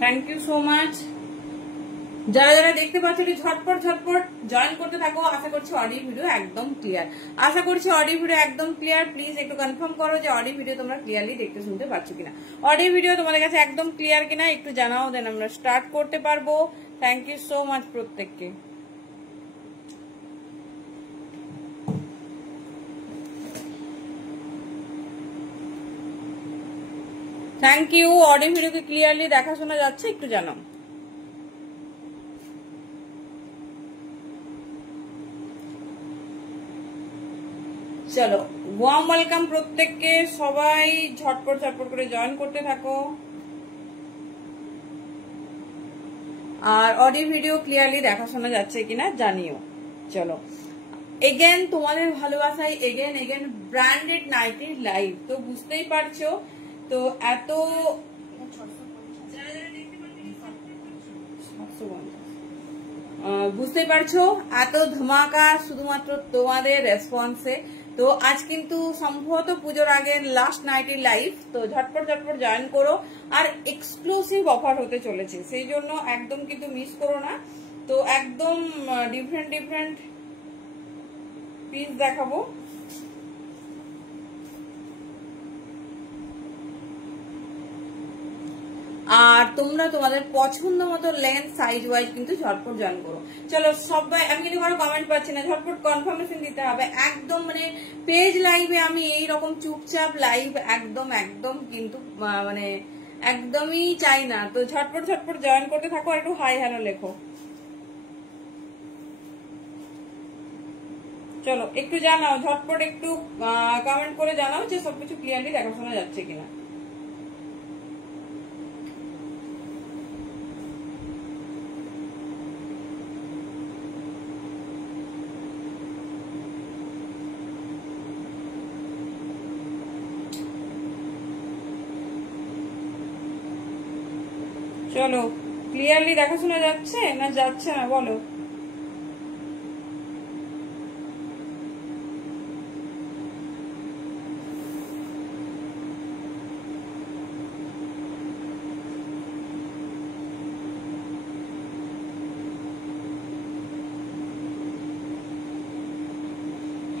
Thank you so much. যারা যারা দেখতে পাচ্ছ ঝটপট ঝটপট জয়েন করতে থাকো। আশা করছি অডিও ভিডিও একদম ক্লিয়ার। আশা করছি অডিও ভিডিও একদম ক্লিয়ার। প্লিজ একটু কনফার্ম করো যে অডিও ভিডিও তোমরা ক্লিয়ারলি দেখতে শুনতে পাচ্ছ কিনা। অডিও ভিডিও তোমাদের কাছে একদম ক্লিয়ার কিনা একটু জানাও, দেন আমরা স্টার্ট করতে পারবো। থ্যাংক ইউ সো মাচ প্রত্যেককে। Thank you. অডিও ভিডিওকে ক্লিয়ারলি দেখা শোনা যাচ্ছে একটু জানাও। চলো ওয়ার্ম ওয়েলকাম প্রত্যেককে। সবাই ঝটপট ঝটপট করে জয়েন করতে থাকো। আর অডিও ভিডিও ক্লিয়ারলি দেখা শোনা যাচ্ছে কিনা জানিও। চলো এগেন তোমাদের ভালোবাসায় এগেন এগেন ব্র্যান্ডেড নাইটির লাইভ। তো বুঝতেই পারছো তো এত বুঝতেই পারছো এত ধামাকা শুধুমাত্র তোমাদের রেসপন্সে। তো আজ কিন্তু সম্ভবত পুজোর আগে লাস্ট নাইটের লাইভ। তো ঝটপট ঝটপট জয়েন করো। আর এক্সক্লুসিভ অফার হতে চলেছে, সেই জন্য একদম কিন্তু মিস করো না। তো একদম ডিফারেন্ট ডিফারেন্ট পিস দেখাবো। আর তোমরা তোমাদের পছন্দ মতো লেন্থ সাইজ ওয়াইজ কিন্তু ঝটপট জয়েন করো। চলো সবাই, আমি কিন্তু কোনো কমেন্ট পাচ্ছি না, ঝটপট কনফার্মেশন দিতে হবে একদম। মানে পেজ লাইভে আমি এইরকম চুপচাপ লাইভ একদম একদম কিন্তু মানে একদমই চাই না। তো ঝটপট ঝটপট জয়েন করতে থাকো আর একটু হাই হ্যালো লেখো। চলো একটু জানাও, ঝটপট একটু কমেন্ট করে জানাও যে সবকিছু ক্লিয়ারলি দেখাশোনা যাচ্ছে কিনা। চলো ক্লিয়ারলি দেখাশোনা যাচ্ছে না যাচ্ছে না বলো।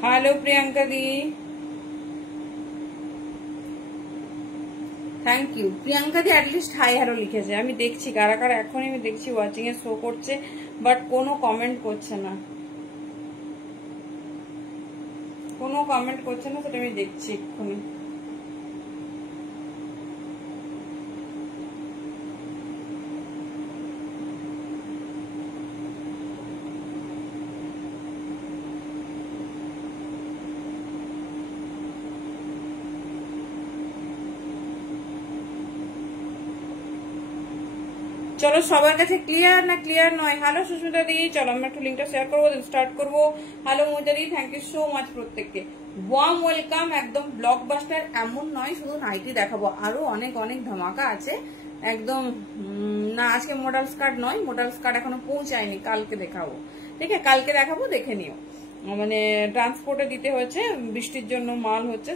Hello Priyanka di, thank you. Priyanka di at least hi hello লিখেছে, আমি দেখছি কারা কারা এখনই আমি দেখছি ওয়াচিং এ শো করছে, বাট কোনো কমেন্ট করছে না, কোনো কমেন্ট করছে না, সেটা আমি দেখছি এক্ষুনি। চলো সবার কাছে ক্লিয়ার না ক্লিয়ার নয়। হ্যালো সুস্মিতা দি, চলো আমরা একটু লিঙ্কটা শেয়ার করবো, স্টার্ট করবো। হ্যালো মজা দি, থ্যাংক ইউ সো মাচ প্রত্যেককে। Warm welcome. একদম ব্লকবাস্টার এমন নয় শুধু নাইটি দেখাবো, আরো অনেক অনেক ধামাকা আছে একদম। না আজকে মডেল স্কার্ট নয়, মডেল স্কার্ট এখনো পৌঁছায়নি, কালকে দেখাবো। ঠিক আছে কালকে দেখাবো, দেখে নিও। মানে ট্রান্সপোর্টে দিতে হচ্ছে, বৃষ্টির জন্য মাল হচ্ছে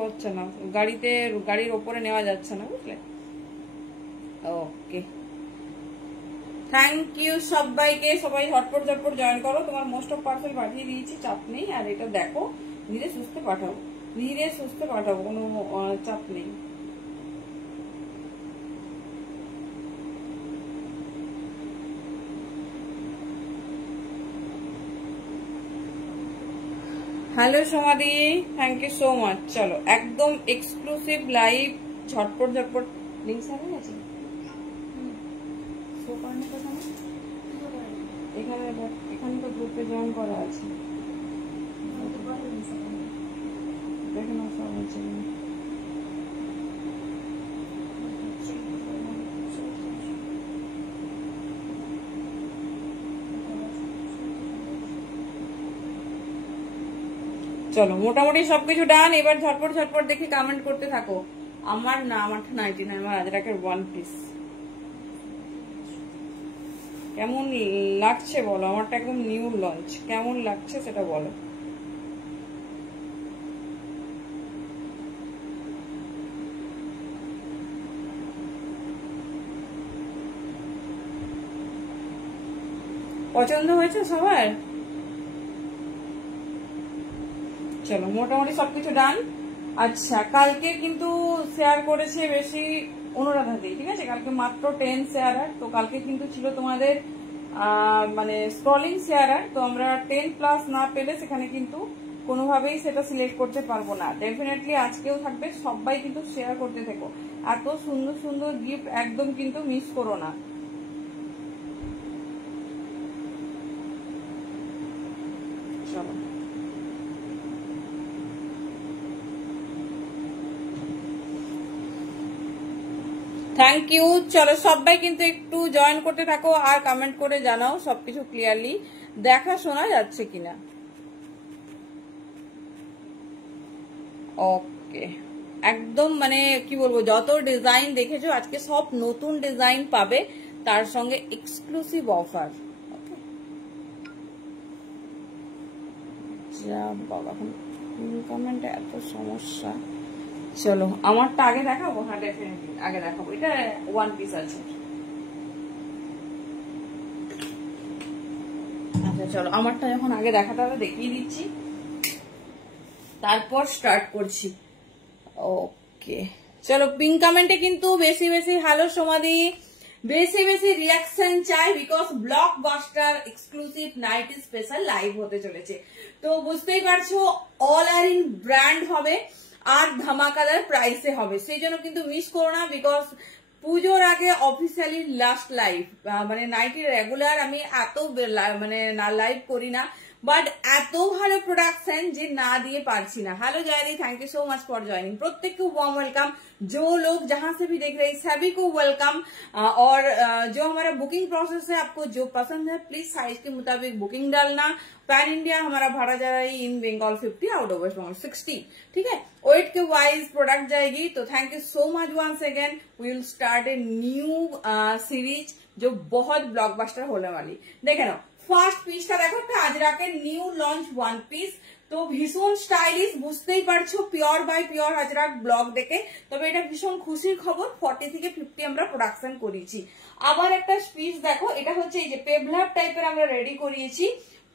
হচ্ছে না, গাড়ির ওপরে নেওয়া যাচ্ছে না, বুঝলে। ওকে থ্যাংক ইউ সবাইকে। সবাই ঝটপট ঝটপট জয়েন করো। তোমার মোস্ট অফ পার্সেল পাঠিয়ে দিয়েছি, চাপ নেই। আর এটা দেখো ধীরে সুস্থে পাঠাবো, ধীরে সুস্থে পাঠাবো, কোনো চাপ নেই। হ্যালো সমাধি, থ্যাংক ইউ সো মাচ। চলো একদম এক্সক্লুসিভ লাইভ, ঝটপট ঝটপট। লিঙ্ক সামনে গেছে এখানে তো গ্রুপে জয়েন করা আছে, দেখে না সব হচ্ছে। চলো মোটামুটি সবকিছু ডান। এবার ঝটপট ঝটপট দেখি কমেন্ট করতে থাকো। আমার না, আমারটা 99, আমার আজরাকের 1 পিস। কেমন লাগছে বলো, আমারটা একদম নিউ লঞ্চ, কেমন লাগছে সেটা বলো। পছন্দ হয়েছে সবার? চলো মোটামুটি সবকিছু ডান। আচ্ছা, কালকে কিন্তু শেয়ার করেছে বেশি অনুরাধা দি, ঠিক আছে? কালকে মাত্র 10 শেয়ারার। তো কালকে কিন্তু ছিল তোমাদের মানে স্ক্রলিং শেয়ারার। তো আমরা 10+ না পেলে সেখানে কিন্তু কোনোভাবেই সেটা সিলেক্ট করতে পারবো না। ডেফিনেটলি আজকেও থাকবে, সবাই কিন্তু শেয়ার করতে থেকো। এত সুন্দর সুন্দর গিফট একদম কিন্তু মিস করো না। চলো থ্যাংক ইউ। চলো সবাই কিন্তু একটু জয়েন করতে থাকো আর কমেন্ট করে জানাও সবকিছু ক্লিয়ারলি দেখা শোনা যাচ্ছে কিনা। ওকে, একদম মানে কি বলবো, যত ডিজাইন দেখেছো আজকে সব নতুন ডিজাইন পাবে, তার সঙ্গে এক্সক্লুসিভ অফার। যা বাবা, এখন কমেন্টে এত সমস্যা। চলো আমারটা আগে দেখাবো। হ্যাঁ ডেফিনেটলি আগে দেখাবো। এটা 1 পিস আছে। আচ্ছা চলো আমারটা যখন আগে দেখাতে হবে দেখিয়ে দিচ্ছি, তারপর স্টার্ট করছি। ওকে চলো, পিঙ্ক কমেন্টে কিন্তু বেশি বেশি হ্যালো সমাধি, বেশি বেশি রিয়াকশন চাই, because blockbuster exclusive night special live হতে চলেছে। তো বুঝতেই পারছো অল আর ইন ব্র্যান্ড হবে আর ধামাকাদার প্রাইসে হবে, সেই জন্য কিন্তু মিস করো না। বিকজ পুজোর আগে অফিসিয়ালি লাস্ট লাইভ, মানে নাইটি রেগুলার আমি এত মানে না লাইভ করি না, বাট এত ভালো प्रोडक्शन যে না দিয়ে পারছি না। हेलो जयरी, thank you so much for joining. प्रत्येक को वार्म वेलकम, जो लोग जहां से भी देख रहे हैं सभी को वेलकम। और जो हमारा बुकिंग प्रोसेस है, आपको जो पसंद है प्लीज साइज के मुताबिक बुकिंग डालना। पैन इंडिया हमारा भाड़ा जा रहा है, in Bengal 50, out of West Bengal 60, ठीक है? वेट के वाइज प्रोडक्ट जाएगी। तो thank you so much once again. We will start a new series जो बहुत ब्लॉकबस्टर होने वाली। देखे ना ফার্স্ট পিসটা দেখো, একটা আজরাকের নিউ লঞ্চ 1 পিস। তো ভীষণ স্টাইলিশ, বুঝতেই পারছো pure by pure Ajrakh block দেখে। তবে এটা ভীষণ খুশির খবর, 40 থেকে 50 আমরা প্রোডাকশন করেছি। আবার একটা পিস দেখো, এটা হচ্ছে এই যে পেভলাপ টাইপের আমরা রেডি করিয়েছি।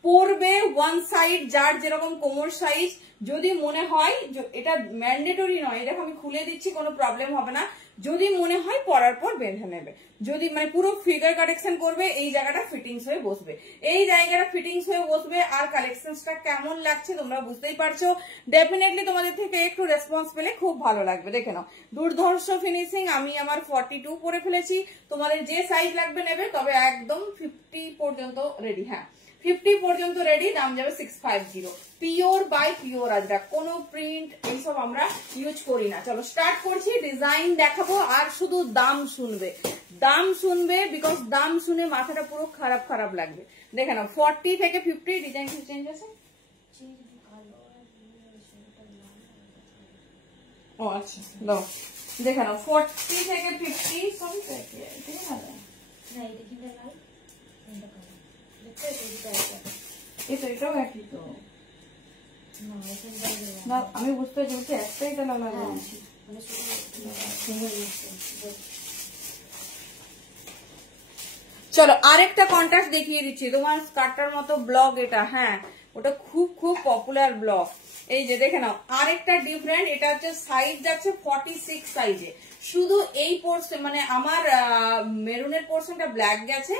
পরবে ওয়ান সাইড, যার যেরকম কোমর সাইজ। যদি মনে হয় এটা ম্যান্ডেটরি নয়, এটা আমি খুলে দিচ্ছি, কোনো প্রবলেম হবে না। যদি মনে হয় পরার পর বেঁধে নেবে, যদি মানে পুরো ফিগার কালেকশন করবে, এই জায়গাটা ফিটিংস হয়ে বসবে, এই জায়গাটা ফিটিংস হয়ে বসবে। আর কালেকশনটা কেমন লাগছে তোমরা বুঝতেই পারছো। ডেফিনেটলি তোমাদের থেকে একটু রেসপন্স পেলে খুব ভালো লাগবে। দেখে নাও দুর্ধর্ষ ফিনিশিং। আমি আমার 42 পরে ফেলেছি, তোমাদের যে সাইজ লাগবে নেবে। তবে একদম 50 পর্যন্ত রেডি। হ্যাঁ 50 পর্যন্ত রেডি, দাম যাবে 650। পিওর বাই পিওর আজরাক, কোনো প্রিন্ট এইসব আমরা ইউজ করি না। চলো স্টার্ট করছি, ডিজাইন দেখাবো আর শুধু দাম শুনবে, দাম শুনবে, বিকজ দাম শুনে মাথাটা পুরো খারাপ খারাপ লাগবে। দেখে নাও 40 থেকে 50 ডিজাইন কি চেঞ্জ আছে? ও আচ্ছা দাও, দেখে নাও 40 থেকে 50 সব এটাও একই তো। আমি বুঝতে চাইছি একটাই কালার লাগাচ্ছি। চলো আরেকটা কন্ট্রাস্ট দেখিয়ে দিচ্ছি, তোমার স্কার্টার মতো ব্লগ এটা। হ্যাঁ ওটা খুব খুব পপুলার ব্লগ। এই যে দেখে নাও আরেকটা ডিফারেন্ট, এটা হচ্ছে সাইজ যাচ্ছে 46 সাইজে। শুধু এই পোর্শন মানে আমার মেরুনের পোর্শনটা ব্ল্যাক গেছে,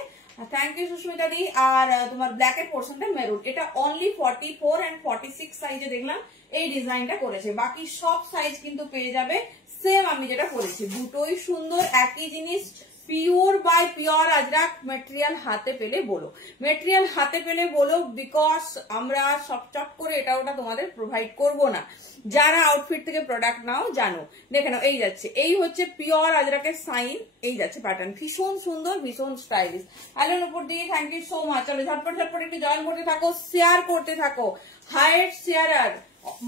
থ্যাংক ইউ সুস্মিতা দি। আর তোমার ব্ল্যাক এর পোর্শনটা মেরুন। এটা অনলি 44 এন্ড 46 সাইজে দেখলাম এই ডিজাইনটা করেছে। বাকি সব সাইজ কিন্তু পেয়ে যাবে সেম আমি যেটা করেছি। দুটোই সুন্দর, একই জিনিস, pure by pure Ajrakh. Material হাতে পেলে বলো, মেটেরিয়াল হাতে পেলে বলো, বিকজ আমরা সব চট করে এটা ওটা তোমাদের প্রোভাইড করব না। যারা আউটফিট থেকে প্রোডাক্ট নাও জানো। দেখে নাও এই যাচ্ছে, এই হচ্ছে পিওর আজরাকের সাইন, এই যাচ্ছে প্যাটার্ন, ভীষণ সুন্দর, ভীষণ স্টাইলিশ। হ্যালো উপর দিয়ে থ্যাংক ইউ সো মাচ। চলো ঝটপট ঝটপট একটু জয়েন করতে থাকো, শেয়ার করতে থাকো। হাইয়েস্ট শেয়ারার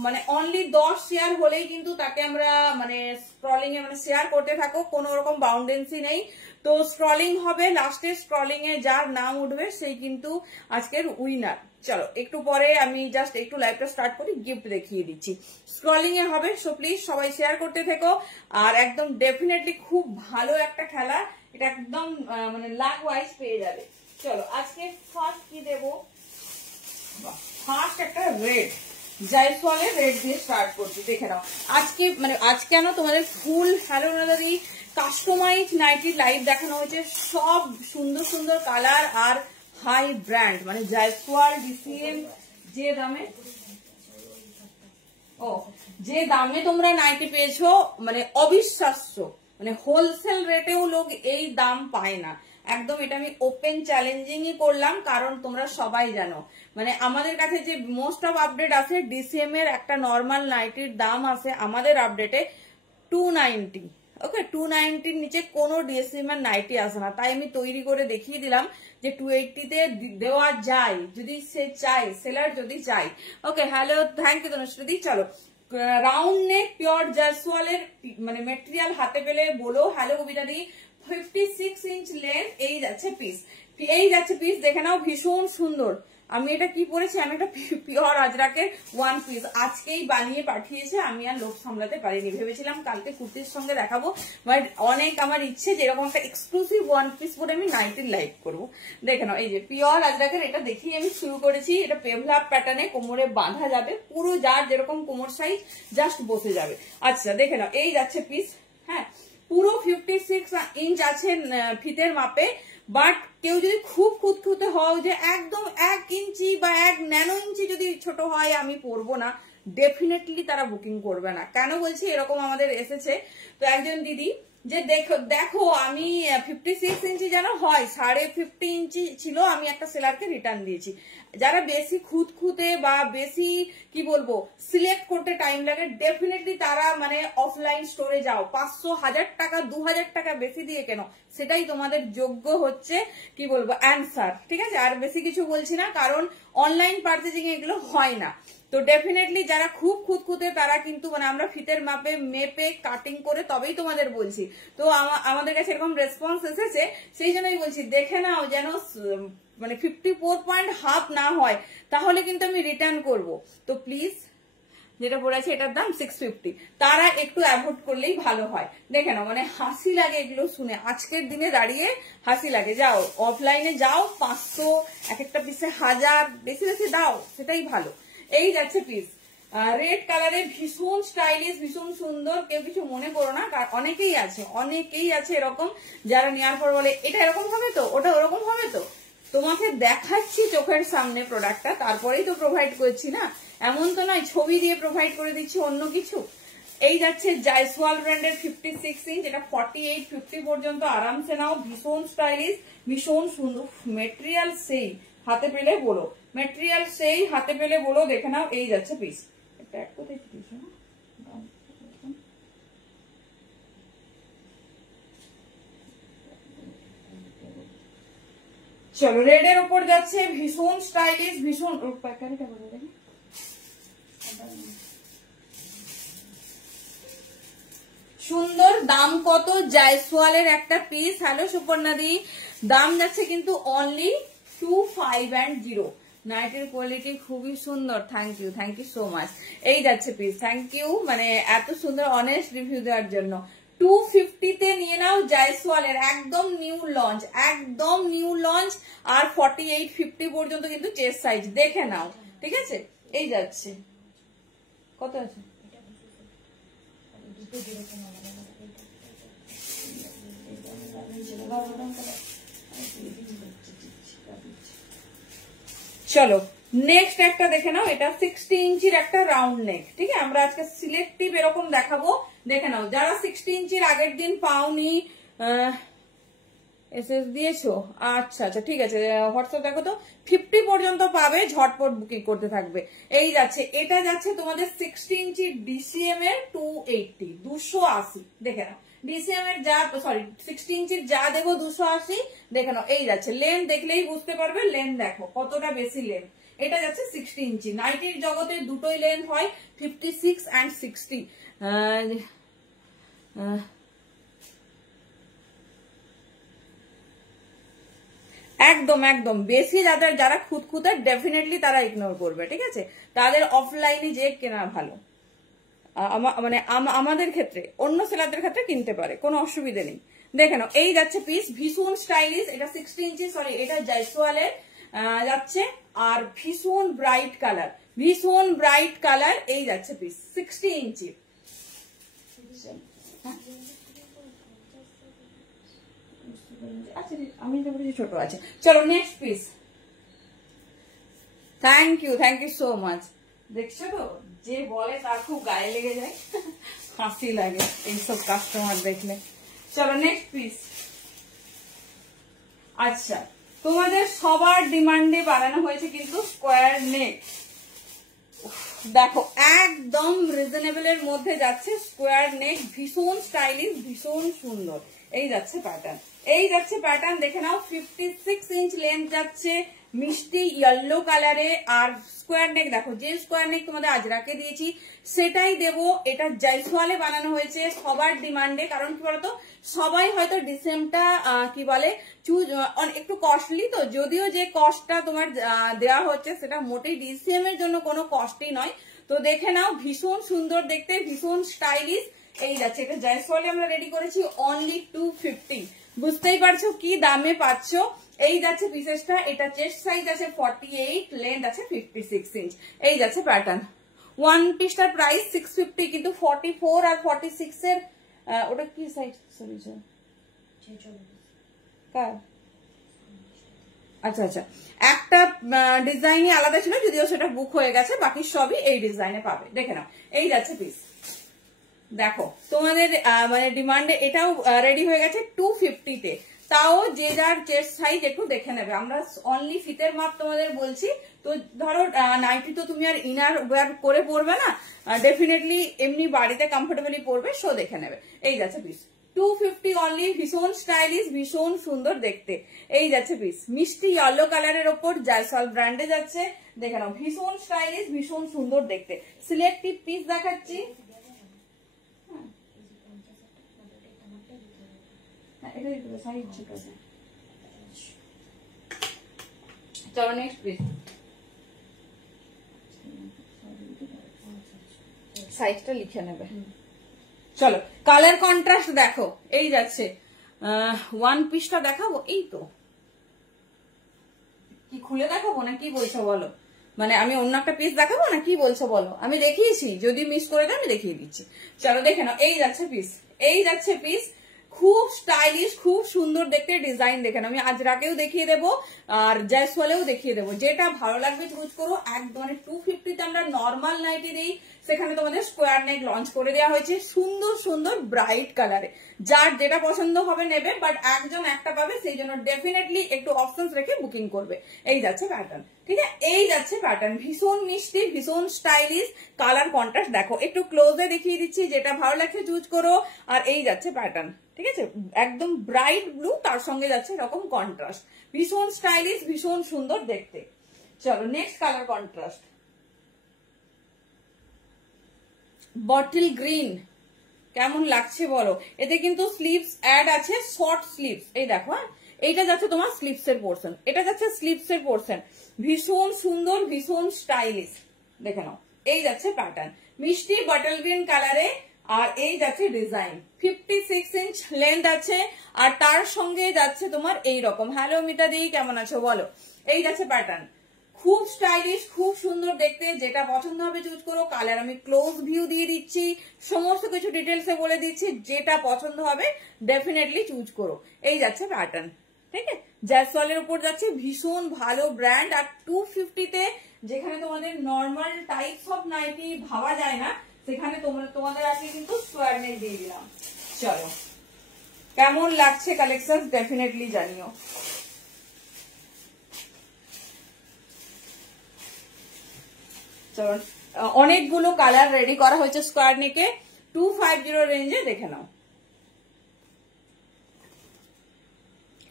মানে অনলি 10 শেয়ার হলেই কিন্তু তাকে আমরা মানে স্ক্রলিং এ মানে শেয়ার করতে থাকো, কোনো রকম বাউন্ডেন্সি নেই। তো স্ক্রলিং হবে, লাস্টে স্ক্রলিং এ যার নাম উঠবে সেই কিন্তু আজকের উইনার। চলো একটু পরে আমি জাস্ট একটু লাইভটা স্টার্ট করি, গিফট দেখিয়ে দিচ্ছি। স্ক্রলিং এ হবে, সো প্লিজ সবাই শেয়ার করতে থেকো। আর একদম ডেফিনেটলি খুব ভালো একটা খেলা, এটা একদম মানে লাক ওয়াইজ পেয়ে যাবে। চলো আজকে ফার্স্ট কি দেবো, ফার্স্ট একটা রেড, জায়সওয়ালের রেড দিয়ে স্টার্ট করছি। দেখে নাও আজকে মানে আজ কেন তোমাদের ফুল হ্যালো দাদি কাস্টমাইজ নাইটি লাইভ দেখানো হয়েছে, সব সুন্দর সুন্দর কালার আর হাই ব্র্যান্ড, মানে জায়সওয়াল ডিসিএম যে দামে যে দামে তোমরা নাইটি পেয়েছো মানে অবিশ্বাস্য, মানে হোলসেল রেটেও লোক এই দাম পায় না। একদম এটা আমি ওপেন চ্যালেঞ্জিংই করলাম, কারণ তোমরা সবাই জানো মানে আমাদের কাছে যে মোস্ট অফ আপডেট আছে ডিসিএম এর একটা নর্মাল নাইটির দাম আছে আমাদের আপডেটে 290। ওকে, 290 নিচে কোনো ডিএসএম এর নাইটি আসে না, তাই আমি তৈরি করে দেখিয়ে দিলাম যে 280 তে দেওয়া যায় যদি সে চাই, সেলার যদি চাই। ওকে, হ্যালো, থ্যাংক ইউ তনুশ্রী। চলো রাউন্ড নেক পিওর জায়সওয়ালের মানে মেটেরিয়াল হাতে পেলে বলো হ্যালো কবিতা দি। 56 ইঞ্চ লেন্থ, এই যাচ্ছে পিস, এই যাচ্ছে পিস, দেখে নাও ভীষণ সুন্দর। আমি এটা কি পরেছি, আমি এটা পিওর আজরাকের ওয়ান পিস আজকেই বানিয়ে পাঠিয়েছে, আমি আর লোক সামলাতে পারিনি, ভেবেছিলাম কালকে কুর্তির সঙ্গে দেখাবো, বাট অনেক আমার ইচ্ছে যে এরকম একটা এক্সক্লুসিভ ওয়ান পিস পরে আমি নাইটির লাইভ করবো। দেখে নাও এই যে পিওর আজরাকের, এটা দেখিয়ে আমি শুরু করেছি। এটা পেভলাপ প্যাটার্নে কোমরে বাঁধা যাবে, পুরো যার যেরকম কোমর সাইজ জাস্ট বসে যাবে। আচ্ছা দেখে নাও এই যাচ্ছে পিস, হ্যাঁ পুরো 56 ইঞ্চ আছে ফিতের মাপে, বাট কেউ যদি খুব খুঁতখুঁতে হও যে একদম 1 ইঞ্চি বা 1 ন্যানো ইঞ্চি যদি ছোট হয় আমি পরবো না, ডেফিনেটলি তারা বুকিং করবে না। কেন বলছি, এরকম আমাদের এসেছে তো একজন দিদি যে দেখো আমি 56 ইঞ্চি যেন হয়, 50.5 ইঞ্চি ছিল, আমি একটা সেলারকে রিটার্ন দিয়েছি। যারা বেশি খুঁতখুঁতে বা বেশি কি বলবো সিলেক্ট করতে টাইম লাগে, ডেফিনেটলি তারা মানে অফলাইন স্টোরে যাও, 500 1000 টাকা 2000 টাকা বেশি দিয়ে কেন, সেটাই তোমাদের যোগ্য হচ্ছে কি বলবো অ্যান্সার। ঠিক আছে, আর বেশি কিছু বলছি না, কারণ অনলাইন পার্চেজিং এগুলো হয় না। তো ডেফিনেটলি যারা খুব খুঁতখুঁতে তারা কিন্তু মানে আমরা ফিতের মাপে মেপে কাটিং করে তবেই তোমাদের বলছি। তো আমাদের কাছে এরকম রেসপন্স এসেছে, সেই জন্যই বলছি দেখে নাও যেন মানে 54.5 না হয়, তাহলে কিন্তু আমি রিটার্ন করব। তো প্লিজ যেটা পড়েছে এটার দাম 650, তারা একটু অ্যাভয়েড করলেই ভালো হয়। দেখে নাও মানে হাসি লাগে এগুলো শুনে, আজকের দিনে দাঁড়িয়ে হাসি লাগে। যাও অফলাইনে যাও, 500 এক একটা পিসে 1000 বেশি বেশি দাও, সেটাই ভালো। এই যাচ্ছে পিস রেড কালারে, ভীষণ স্টাইলিশ, ভীষণ সুন্দর, কেউ কিছু মনে করো না, অনেকেই আছে এরকম যারা নেওয়ার পর বলে এটা এরকম হবে তো, ওটা ওরকম হবে তো। তোমাকে দেখাচ্ছি চোখের সামনে প্রোডাক্টটা, তারপরেই তো প্রোভাইড করছি না, এমন তো নয় ছবি দিয়ে প্রোভাইড করে দিচ্ছি অন্য কিছু। এই যাচ্ছে জায়সওয়াল ব্র্যান্ডের 56 ইঞ্চ, এটা 48-50 পর্যন্ত আরামসে নাও, ভীষণ স্টাইলিশ, ভীষণ সুন্দর, মেটেরিয়াল সেই হাতে পেলে বলো, মেটেরিয়াল সেই হাতে পেলে বলো। দেখে নাও এই যাচ্ছে পিস, এটা এক কোথায় পিস না চলো রেড এর উপর যাচ্ছে, ভীষণ স্টাইলিশ, ভীষণ সুন্দর। দাম কত জায়সওয়ালের একটা পিস, হ্যালো সুপর্ণাদি, দাম যাচ্ছে কিন্তু অনলি 2510। নাইটের কোয়ালিটি খুবই সুন্দর, থ্যাংক ইউ সো মাচ। এই যাচ্ছে পিস, থ্যাংক ইউ মানে এত সুন্দর অনেস্ট রিভিউ দেওয়ার জন্য। 250 তে নিয়ে নাও জায়সওয়ালের, একদম নিউ লঞ্চ, আর 48-50 পর্যন্ত কিন্তু চেস্ট সাইজ, দেখে নাও। ঠিক আছে, এই যাচ্ছে কত আছে, চলো নেক্সট একটা দেখে নাও, এটা 60 ইঞ্চির একটা রাউন্ড নেক। ঠিক আছে, আমরা আজকে সিলেক্টিভ এরকম দেখাবো, দেখে নাও। যারা 60 ইঞ্চির আগের দিন পাওনি, এসএস দিয়েছো, আচ্ছা ঠিক আছে, হোয়াটসঅ্যাপ দেখো তো, 50 পর্যন্ত পাবে, ঝটপট বুকিং করতে থাকবে। এই যাচ্ছে, এটা যাচ্ছে তোমাদের 60 ইঞ্চি ডিসিএম এর 280, দেখে নাও। ডিসিএম এর যা 60 ইঞ্চির যা দেবো 280, দেখে নাও। এই যাচ্ছে, লেন্থ দেখলেই বুঝতে পারবে, লেন্থ দেখো কতটা বেশি লেন্থ। এটা যাচ্ছে 60 ইঞ্চি। নাইটির জগতে দুটোই লেন্থ হয়, 56 and 60। একদম বেশি যারা খুঁতখুঁতে ডেফিনেটলি তারা ইগনোর করবে। ঠিক আছে, তাদের অফলাইনে যে কেনা ভালো, মানে আমাদের ক্ষেত্রে, অন্য সেলারদের ক্ষেত্রে কিনতে পারে, কোনো অসুবিধা নেই। দেখে নাও, এই যাচ্ছে পিস, ভীষণ স্টাইলিশ। এটা 60 ইঞ্চি, সরি এটা জয়সওয়ালের যাচ্ছে, আর ভীষণ ব্রাইট কালার, ভীষণ ব্রাইট কালার। এই যাচ্ছে পিস 60 ইঞ্চি। আচ্ছা আমি ছোট আছে। চলো next piece. Thank you so much. দেখছো তো, যে বলে তার খুব গায়ে লেগে যায়, হাসি লাগে এইসব কাস্টমার দেখলে। চলো নেক্সট পিস। আচ্ছা, তোমাদের সবার ডিমান্ডে বানানো হয়েছে কিন্তু স্কোয়ার নেক। দেখো একদম রিজনেবল এর মধ্যে যাচ্ছে স্কোয়ার নেক, ভীষণ স্টাইলিশ, ভীষণ সুন্দর। এই যাচ্ছে প্যাটার্ন, এই যাচ্ছে প্যাটার্ন, দেখে নাও। 56 ইঞ্চ লেন্থ যাচ্ছে, মিষ্টি ইয়েলো কালারে। আর স্কোয়ার নেক দেখো, যে স্কোয়ার নেক তোমাদের আজরাকে দিয়েছি সেটাই দেবো। এটা জয়সওয়ালে বানানো হয়েছে সবার ডিমান্ডে। কারণ কি বলতো, সবাই হয়তো ডিসেমটা কি বলে চুজ একটু কস্টলি, তো যদিও যে কস্টটা তোমার দেওয়া হচ্ছে সেটা মোটেই ডিসিএম এর জন্য কোনো কস্টই নয়। তো দেখে নাও, ভীষণ সুন্দর দেখতে, ভীষণ স্টাইলিশ। এই যাচ্ছে, এটা জয়সওয়ালে আমরা রেডি করেছি অনলি 250। বুঝতেই পারছো কি দামে পাচ্ছ। এই যাচ্ছে পিসেসটা, এটা চেস্ট সাইজ আছে 48, লেন্থ আছে 56 ইঞ্চ। এই যাচ্ছে প্যাটার্ন। ওয়ান পিসটার প্রাইস 650, কিন্তু 44 আর 46 এর ওটা কি সাইজ, সরি কার? আচ্ছা আচ্ছা, একটা ডিজাইনই আলাদা ছিল, যদিও সেটা বুক হয়ে গেছে, বাকি সবই এই ডিজাইনে পাবে। দেখে নাও, এই যাচ্ছে পিস। দেখো তোমাদের মানে ডিমান্ডে এটাও রেডি হয়ে গেছে 250 তে। তাও যে যার চেস্ট সাইজ একটু দেখে নেবে, আমরা অনলি ফিতের মাপ তোমাদের বলছি। তো ধরো নাইটি তো তুমি আর ইনার ওয়্যার করে পরবে না, ডেফিনেটলি এমনি বাড়িতে কমফোর্টেবলি পরবে, শো দেখে নেবে। এই যাচ্ছে পিস 250 অনলি, ভীষণ স্টাইলিশ, ভীষণ সুন্দর দেখতে। এই যাচ্ছে পিস, মিষ্টি ইয়েলো কালারের ওপর জয়সওয়াল ব্র্যান্ডে যাচ্ছে। দেখে নাও, ভীষণ স্টাইলিশ, ভীষণ সুন্দর দেখতে। সিলেক্টিভ পিস দেখাচ্ছি। চলো নেক্সট পিস। সাইজটা লিখে নেবে। চলো কালার কন্ট্রাস্ট দেখো, এই যাচ্ছে। ওয়ান পিসটা দেখাবো, এই তো কি খুলে দেখাবো না কি বলছো বলো? মানে আমি অন্য একটা পিস দেখাবো না কি বলছো বলো? আমি দেখিয়েছি, যদি মিস করে দেয় আমি দেখিয়ে দিচ্ছি। চলো দেখে নাও, এই যাচ্ছে পিস, এই যাচ্ছে পিস, খুব স্টাইলিশ, খুব সুন্দর দেখতে। ডিজাইন দেখে নাও, আমি আজরাকেও দেখিয়ে দেবো আর জয়সওয়ালেও দেখিয়ে দেবো, যেটা ভালো লাগবে চুজ করো। একদম 250 তে আমরা নর্মাল নাইটি দিই, সেখানে তোমাদের স্কোয়ার নেক লঞ্চ করে দেওয়া হয়েছে সুন্দর সুন্দর ব্রাইট কালারে। যার যেটা পছন্দ হবে নেবে, বাট একজন একটা পাবে, সেই জন্য ডেফিনেটলি একটু অপশনস রেখে বুকিং করবে। এই যাচ্ছে প্যাটার্ন, ঠিক আছে? এই যাচ্ছে প্যাটার্ন, ভীষণ মিষ্টি, ভীষণ স্টাইলিশ। কালার কন্ট্রাস্ট দেখো, একটু ক্লোজে দেখিয়ে দিচ্ছি, যেটা ভালো লাগছে চুজ করো। আর এই যাচ্ছে প্যাটার্ন, ঠিক আছে? একদম ব্রাইট ব্লু, তার সঙ্গে যাচ্ছে এরকম কন্ট্রাস্ট, ভীষণ স্টাইলিশ, ভীষণ সুন্দর দেখতে। চলো next colour contrast, bottle green. কেমন লাগছে বলো? এতে কিন্তু স্লিভস অ্যাড আছে, শর্ট স্লিভস। এই দেখো, এইটা যাচ্ছে তোমার স্লিভস এর পোর্শন, এটা যাচ্ছে স্লিভস এর পোর্শন। ভীষণ সুন্দর, ভীষণ স্টাইলিশ। দেখে নাও, এই যাচ্ছে প্যাটার্ন, মিষ্টি বটল গ্রিন কালারে। আর এই যাচ্ছে ডিজাইন, 56 ইঞ্চ লেন্থ আছে। আর তার সঙ্গে যাচ্ছে তোমার এই রকম। হ্যালো মিতাদি, কেমন আছো বলো? এই যাচ্ছে প্যাটার্ন, খুব স্টাইলিশ, খুব সুন্দর দেখতে। যেটা পছন্দ হবে চুজ করো। কালার আমি ক্লোজ ভিউ দিয়ে দিচ্ছি, সমস্ত কিছু ডিটেলসে বলে দিচ্ছি, যেটা পছন্দ হবে ডেফিনেটলি চুজ করো। এই যাচ্ছে প্যাটার্ন, ঠিক আছে? জয়সওয়ালের উপর যাচ্ছে, ভীষণ ভালো ব্র্যান্ড। আর 250 তে যেখানে তোমাদের নর্মাল টাইপস অফ নাইটি ভাবা যায় না, সেখানে তোমাদের আজকে কিন্তু স্কোয়ার নেক দিয়ে দিলাম। চলো কেমন লাগছে কালেকশন ডেফিনেটলি জানিও। চলো, অনেকগুলো কালার রেডি করা হয়েছে স্কোয়ার নেকে 250 রেঞ্জে। দেখে নাও,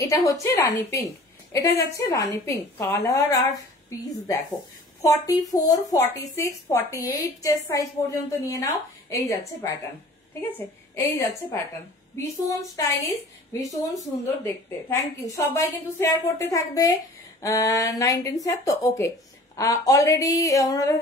এটা হচ্ছে রানী পিঙ্ক, এটা যাচ্ছে রানী পিঙ্ক কালার। আর পিস দেখো, 44, 46, 48 চেস্ট সাইজ পর্যন্ত নিয়ে নাও। এই যাচ্ছে প্যাটার্ন, ঠিক আছে? এই যাচ্ছে প্যাটার্ন, ভীষণ স্টাইলিশ, ভীষণ সুন্দর দেখতে। থ্যাংক ইউ, সবাই কিন্তু শেয়ার করতে থাকবে। 19 শেয়ার তো ওকে, অলরেডি অনুরাধা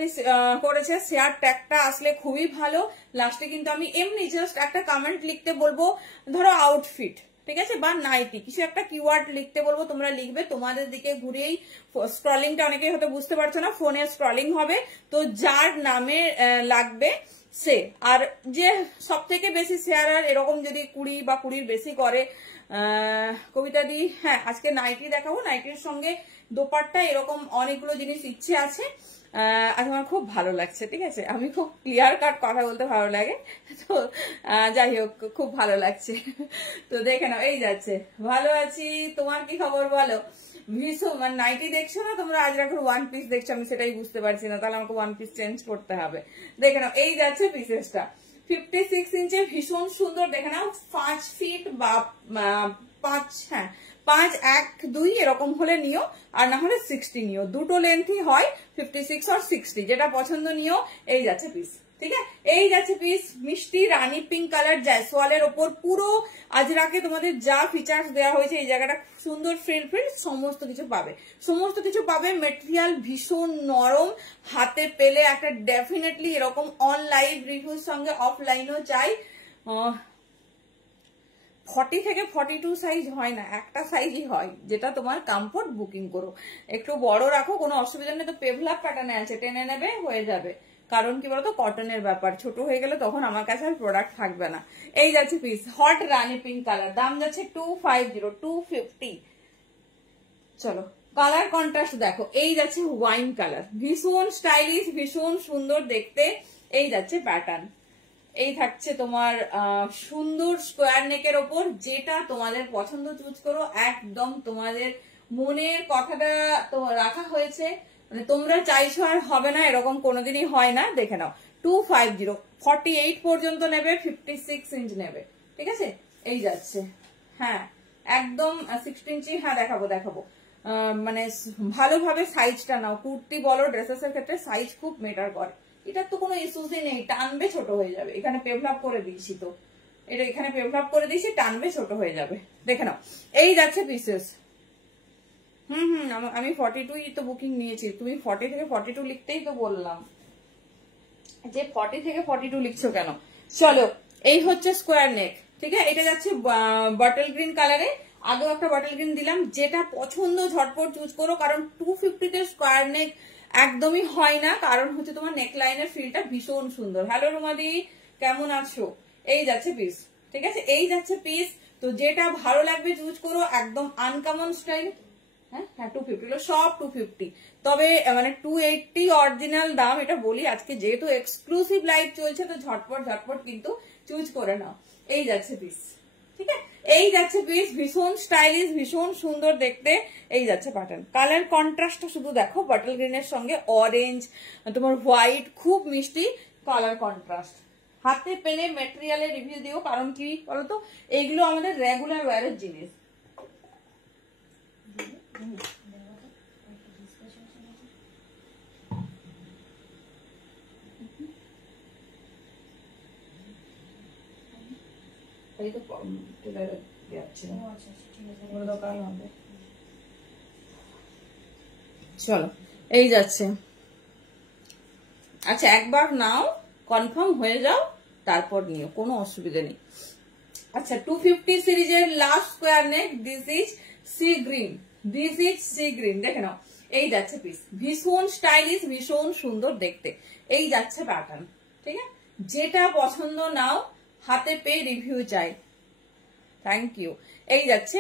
করেছে। শেয়ার ট্যাগটা আসলে খুবই ভালো। লাস্টে কিন্তু আমি এমনি জাস্ট একটা কমেন্ট লিখতে বলবো, ধরো আউটফিট, ঠিক আছে, বা নাইটি, কিছু একটা কিওয়ার্ড লিখতে বলবো, তোমরা লিখবে, তোমাদের দিকে ঘুরেই স্ক্রলিংটা অনেকেই হয়তো বুঝতে পারছো না, ফোনে স্ক্রলিং হবে, তো যার নামে লাগবে সে, আর যে সব থেকে বেশি শেয়ারার এরকম যদি 20 বা 20 বেশি করে, কবিতা দি, হ্যাঁ আজকে নাইটি দেখাবো, নাইটির সঙ্গে দোপাট্টা, এরকম অনেকগুলো জিনিস ইচ্ছে আছে। আজ আমার খুব ভালো লাগছে, ঠিক আছে, আমি খুব ক্লিয়ার কাট কথা বলতে ভালো লাগে, তো যাই হোক খুব ভালো লাগছে। তো দেখে নাও, এই যাচ্ছে, ভালো আছি, তোমার কি খবর বলো? ভীষণ মানে নাইটি দেখছো না তোমরা, আজ এখন ওয়ান পিস দেখছো, আমি সেটাই বুঝতে পারছি না, তাহলে আমাকে ওয়ান পিস চেঞ্জ করতে হবে। দেখে নাও, এই যাচ্ছে পিসেসটা 56 ইঞ্চে, ভীষণ সুন্দর, দেখে নাও 5 ফিট বা 5, হ্যাঁ 5-1-2 এরকম হলে নিও, আর না হলে 60 নিও, দুটো লেন্থই হয়, 56 আর 60, যেটা পছন্দ নিও। এই যাচ্ছে পিস, ঠিক আছে, এই যাচ্ছে পিস, মিষ্টি রানী পিঙ্ক কালার জয়সওয়ালের ওপর পুরো আজরাকে তোমাদের যা ফিচার্স দেওয়া হয়েছে, এই জায়গাটা সুন্দর ফ্রিল ফ্রিল সমস্ত কিছু পাবে, সমস্ত কিছু পাবে। মেটেরিয়াল ভীষণ নরম, হাতে পেলে একটা ডেফিনেটলি এরকম অন লাইভ রিভিউর সঙ্গে অফলাইনও চাই। 40 থেকে 42 সাইজ হয় না, একটা সাইজই হয়, যেটা তোমার কমফোর্ট, বুকিং করো, একটু বড় রাখো, কোনো অসুবিধা নেই। তো পেভলাপ প্যাটার্নে আছে, টেনে নেবে, হয়ে যাবে, কারণ কি বলতো কটনের ব্যাপার, ছোট হয়ে গেলে তখন আমার কাছে আর প্রোডাক্ট থাকবে না। এই যাচ্ছে পিস, হট রানী পিঙ্ক কালার, দাম যাচ্ছে 250। চলো কালার কন্ট্রাস্ট দেখো, এই যাচ্ছে ওয়াইন কালার, ভীষণ স্টাইলিশ, ভীষণ সুন্দর দেখতে। এই যাচ্ছে প্যাটার্ন, এই থাকছে তোমার সুন্দর স্কোয়ার নেকের ওপর, যেটা তোমাদের পছন্দ চুজ করো, একদম তোমাদের মনের কথাটা তো রাখা হয়েছে, মানে তোমরা চাইছো আর হবে না এরকম কোনোদিনই হয় না। দেখে নাও 250, 48 পর্যন্ত নেবে, 56 ইঞ্চ নেবে, ঠিক আছে। এই যাচ্ছে, হ্যাঁ একদম 16 ইঞ্চি, হ্যাঁ দেখাবো দেখাবো, মানে ভালোভাবে সাইজটা নাও, কুর্তি বলো ড্রেসেস এর ক্ষেত্রে সাইজ খুব ম্যাটার করে, এটার তো কোনো ইস্যুসই নেই, টানবে ছোট হয়ে যাবে, এখানে পেভলাপ করে দিয়েছি, তো এটা এখানে পেভলাপ করে দিয়েছি, টানবে ছোট হয়ে যাবে। দেখে নাও, এই যাচ্ছে পিসেস। আমি 42 তো বুকিং নিয়েছি, তুমি 40 থেকে 42 লিখতেই তো বললাম, যে 40 থেকে 42 লিখছো কেন। চলো, এই হচ্ছে স্কোয়ার নেক, ঠিক আছে, এটা যাচ্ছে বটল গ্রিন কালারে, আগেও একটা বটল গ্রিন দিলাম, যেটা পছন্দ ঝটপট চুজ করো, কারণ 250 তে স্কোয়ার নেক একদমই হয় না, কারণ হচ্ছে তোমার নেক লাইনের ফিলটা ভীষণ সুন্দর। হ্যালো রুমাদি, কেমন আছো? এই যাচ্ছে পিস, ঠিক আছে, এই যাচ্ছে পিস, তো যেটা ভালো লাগবে চুজ করো, একদম আনকমন স্টাইল। হ্যাঁ 250, সব 250, তবে মানে 280 অরিজিনাল দাম, এটা বলি আজকে যেহেতু এক্সক্লুসিভ লাইভ চলছে, তো ঝটপট ঝটপট কিন্তু চুজ করে নাও। এই যাচ্ছে পিস, ঠিক আছে, এই যাচ্ছে পিস, ভীষণ স্টাইলিশ, ভীষণ সুন্দর দেখতে। এই যাচ্ছে প্যাটার্ন, কালার কন্ট্রাস্টটা শুধু দেখো, বটল গ্রিনের সঙ্গে অরেঞ্জ, তোমার হোয়াইট, খুব মিষ্টি কালার কন্ট্রাস্ট। হাতে পেলে মেটেরিয়ালের রিভিউ দিও, কারণ কি বলতো এইগুলো আমাদের রেগুলার ওয়ারের জিনিস। চলো, এই যাচ্ছে, আচ্ছা একবার নাও, কনফার্ম হয়ে যাও, তারপর নিও, কোনো অসুবিধা নেই। আচ্ছা 250 সিরিজের last square neck, this is sea green, this is sea green, দেখে নাও, এই যাচ্ছে পিস, ভীষণ স্টাইলিশ, ভীষণ সুন্দর দেখতে। এই যাচ্ছে প্যাটার্ন, ঠিক আছে, যেটা পছন্দ নাও, হাতে পেয়ে রিভিউ চাই। Thank you. এই যাচ্ছে